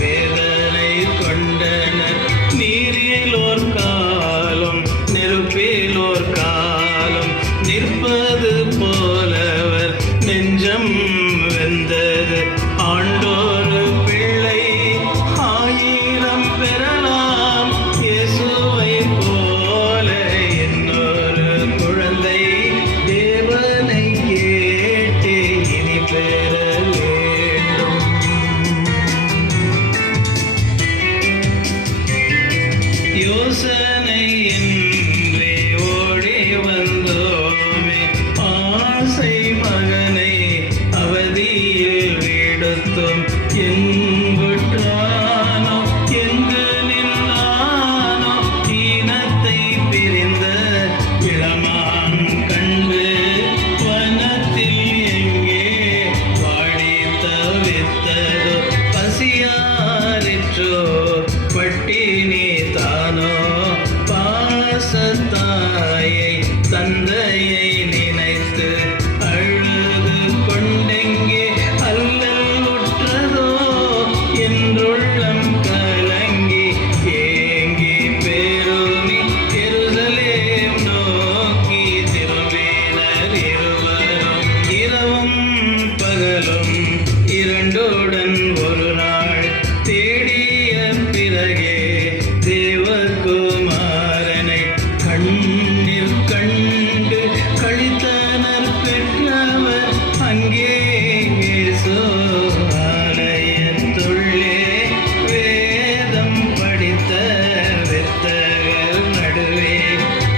வேதனை கொண்டனர் நீரிலோர் காலம் நெருப்பிலோர் காலம் நிற்பது போலவர் நெஞ்சம் வெந்தது ஆண்டோரு பிள்ளை ஆயிரம் பெறலாம் இயேசுவை போல இன்னொரு குழந்தை தேவனை கேட்டு இனி பெற வேண்டும் யோசனை இன்றி ஓடி வந்தோமே ஆசை மகனை அவதியில் விடுத்தோம் எங்குற்றானோ எங்கு நின்றானோ ஈனத்தை பிரிந்த இளமான் கண்டு வனத்தில் எங்கே வாடி தவித்ததோ பசியாரிற்றோ பட்டினி தானோ பாசத்தாயை தந்தையை நினைத்து அழுது கொண்டெங்கே அல்லல் உற்றதோ என்றுள்ளம் கலங்கி ஏங்கி பெருமி எருசலேம் நோக்கி திரும்பினர் இருவரும் இரவும் பகலும் இரண்டோடன் ஒரு நாள் தேடிய பிறகே தேவகுமாரனை கண்ணில் கண்டு கழித்தனர் பெற்றவர் அங்கே இயேசு ஆலயத்துள்ளே வேதம் படித்த வித்தகர் நடுவே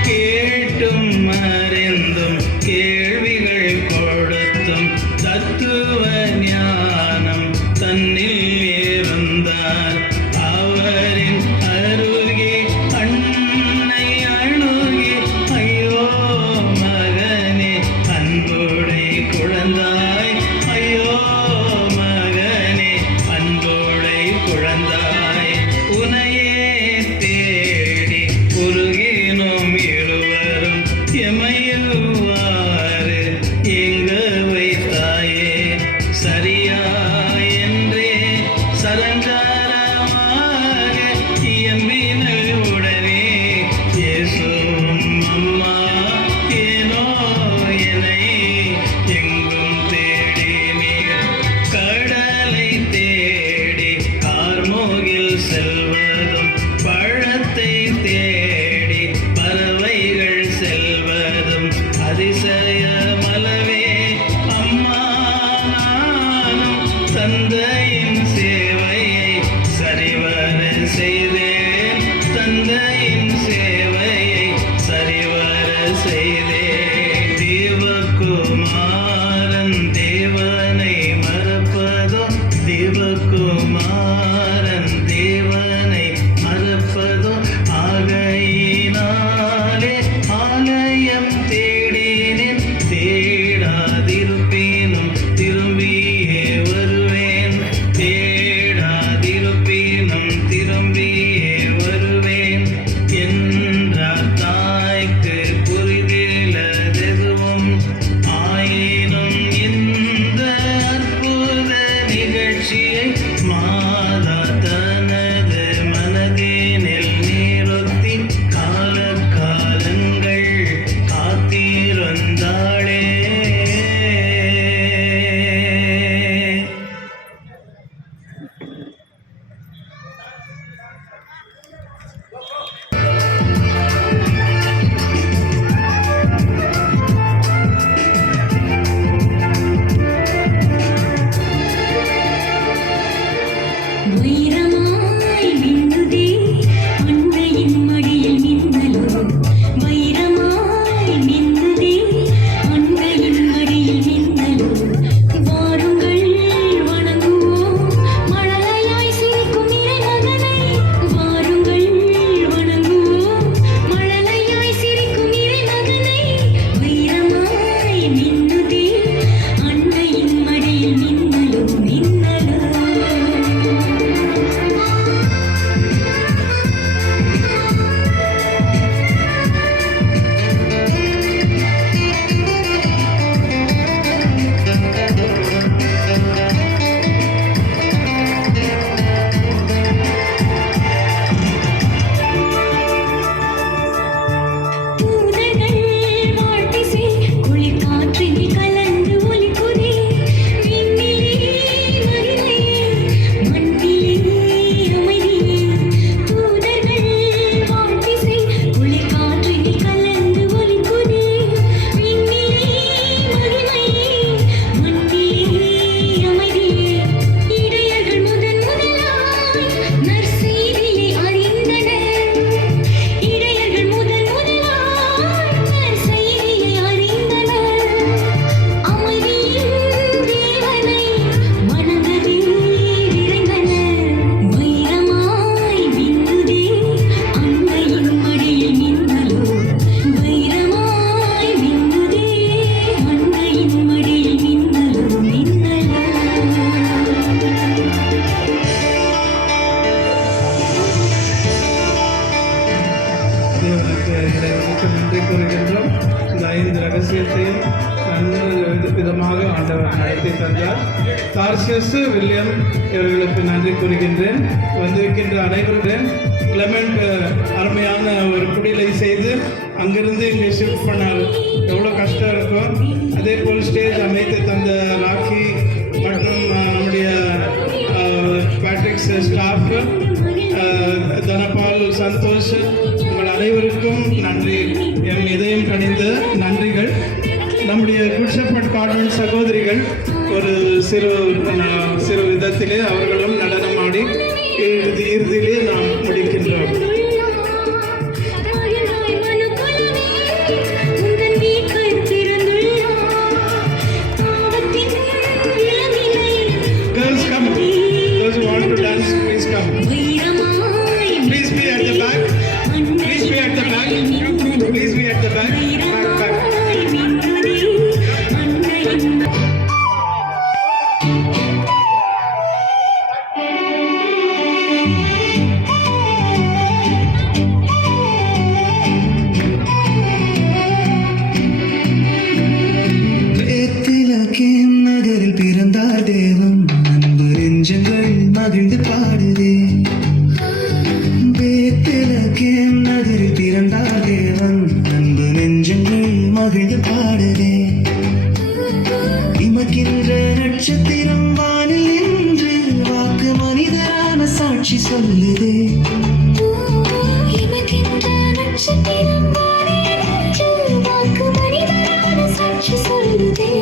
கேட்டும் அறிந்தும் கேள்விகள் கொடுத்தும் தத்துவ ஞானம் தன்னில் இருந்தார் அவரின் அருகே அன்னை அழுகி ஐயோ மகனே அன்புடை குழந்தாய் ஐயோ மகனே அன்புடை குழந்தாய் உனையே தேடி உருகினோம் இருவரும் எமையுவாறு எங்க வைத்தாயே சரியா என்றே சரஞ்சாரமாக இயம்பினள் உடனே இயேசுவும் அம்மா ஏனோ என்னை எங்கும் தேடினீர் கடலை தேடி கார்மோகில் செல்வதும் பழத்தை தேடி பறவைகள் செல்வதும் இறைவனுக்கு நன்றி கூறுகின்றோம். இந்த 5 ரகசியத்தையும் நல்ல விதமாக ஆண்டவர் நடத்தி தந்தார். தார்சியஸ் வில்லியம் இவர்களுக்கு நன்றி கூறுகின்றேன். வந்திருக்கின்ற அனைவருடன் கிளமெண்ட் அருமையான ஒரு குடிலை செய்து அங்கிருந்து இங்கே ஷிஃப்ட் பண்ணார். எவ்வளோ கஷ்டம் இருக்கும். அதே போல் ஸ்டேஜ் அமைத்து தந்த ராக்கி மற்றும் நம்முடைய பேட்ரிக்ஸ் ஸ்டாஃப், தனபால், சந்தோஷ், உங்கள் அனைவருக்கும் நன்றி. என் இதயம் கனிந்த நன்றிகள். நம்முடைய குட் ஷெப்பர்ட் கான்வென்ட் சகோதரிகள் ஒரு சிறு விதத்திலே அவர்களும் நடனமாடி இறுதியிலே நாம் முடிக்கின்றோம். Girls come. Those who want to dance, please come. Please be at the back. Please be at the back. Please be at the back. Back. நகரில் பிறந்தார் தேவன், அன்பு நெஞ்சங்கள் மகிழ்ந்து பாடுதே. பேத்திலகேம் நகரில் பிறந்தார் தேவன், அன்பு நெஞ்சங்கள் மகிழ்ந்து பாடுதே. இமக்கின்ற நட்சத்திரம் வானில் என்று வாக்கு மனிதரான சாட்சி சொல்லுதே. இமக்கின்ற நட்சத்திரம் வானில் என்று வாக்கு மனிதரான சாட்சி சொல்லுதே.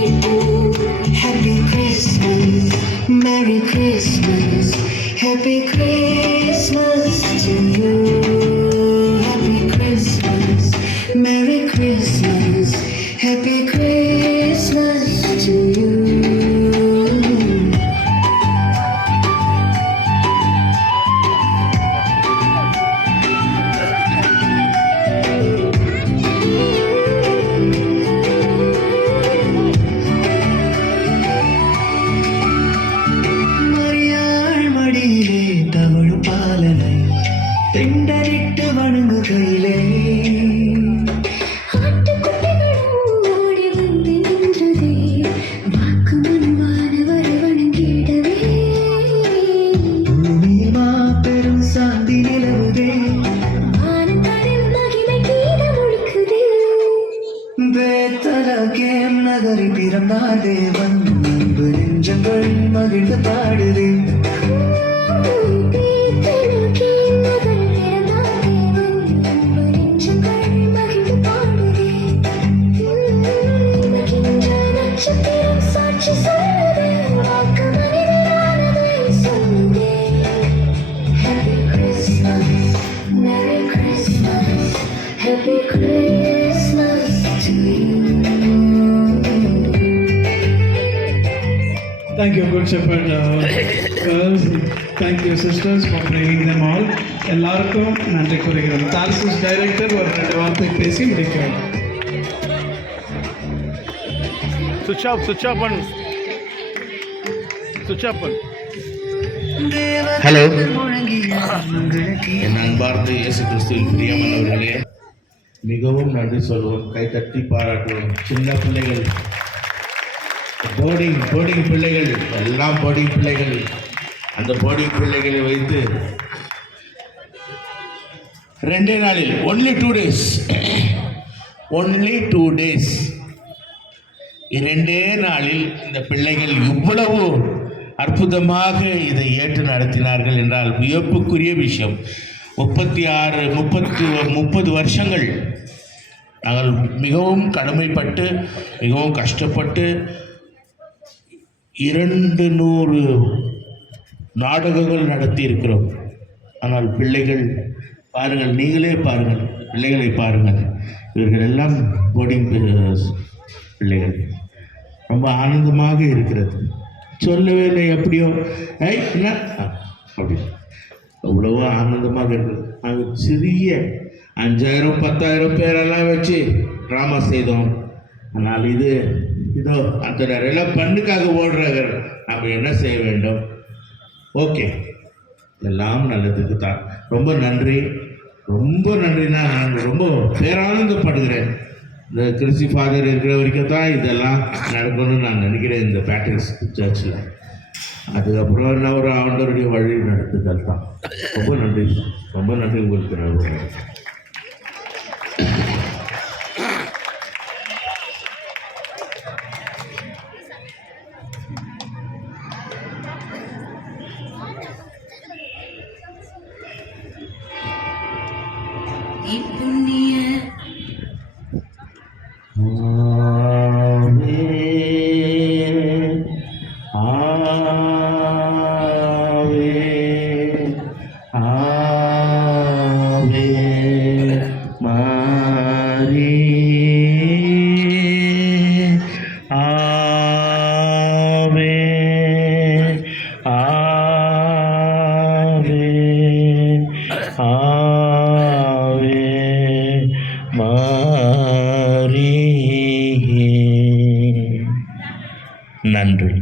Happy Christmas, Merry Christmas, Happy Christmas to you. Happy Christmas, Merry Christmas, Happy Christmas to you. மரியாள் மடியிலே தவழு பாலனை தெண்டரிட்டு வணங்குகையிலே பூமியில் மாபெரும் சாந்தி நிலவுதே. பேத்தலகேம் நகரில் பிறந்தார் தேவன், அன்பு நெஞ்சங்கள் மகிழ்ந்து பாடுதே. Happy Christmas to you. Thank you, Good Shepherd girls. Thank you, sisters, for bringing them all. எல்லாருக்கும் நன்றி கூறுகிறோம். தார்சிஸ் டைரக்டர் ஒரு 2 வார்த்தை பேசி முடிக்கிறார். சுவிட்ச் ஆஃப் பண்ணு. ஹலோ, என் அன்பார்ந்த இயேசு கிறிஸ்துவின் பிரியமானவர்களே, மிகவும் நன்றி சொல்வோம், கைத்தட்டி பாராட்டுவோம். சின்ன பிள்ளைகள், போர்டிங் பிள்ளைகள், எல்லாம் போர்டிங் பிள்ளைகள். அந்த போர்டிங் பிள்ளைகளை வைத்து 2 நாளில் only 2 days 2 நாளில் இந்த பிள்ளைகள் இவ்வளவு அற்புதமாக இதை ஏற்று நடத்தினார்கள் என்றால் வியப்புக்குரிய விஷயம். 30 வருஷங்கள் நாங்கள் மிகவும் கடமைப்பட்டு மிகவும் கஷ்டப்பட்டு 200 நாடகங்கள் நடத்தி இருக்கிறோம். ஆனால் பிள்ளைகள் பாருங்கள், நீங்களே பாருங்கள், பிள்ளைகளை பாருங்கள். இவர்கள் எல்லாம் போர்டிங் பிள்ளைகள். ரொம்ப ஆனந்தமாக இருக்கிறது. சொல்லவே இல்லை, எப்படியோ என்ன அப்படி அவ்வளவோ ஆனந்தமாக இருக்குது. நாங்கள் சிறிய 5000-10,000 பேரெல்லாம் வச்சு ட்ராமா செய்தோம். ஆனால் இதோ அந்த எல்லாம் பண்ணுக்காக ஓடுறார்கள். நம்ம என்ன செய்ய வேண்டும்? ஓகே, எல்லாம் நல்லதுக்கு தான். ரொம்ப நன்றி. ரொம்ப நன்றிண்ணா. நான் ரொம்ப பேரானந்தப்படுகிறேன். இந்த கிறிஸ்டி ஃபாதர் இருக்கிற வரைக்கும் தான் இதெல்லாம் நடக்கணும்னு நான் நினைக்கிறேன் இந்த பேட்ரிக்ஸ் சர்ச்சில். அதுக்கப்புறம் என்ன ஒரு ஆண்டவருடைய வழி நடத்துதல் தான். ரொம்ப நன்றி, ரொம்ப நன்றி உங்களுக்கு. நன்றி. நன்றி.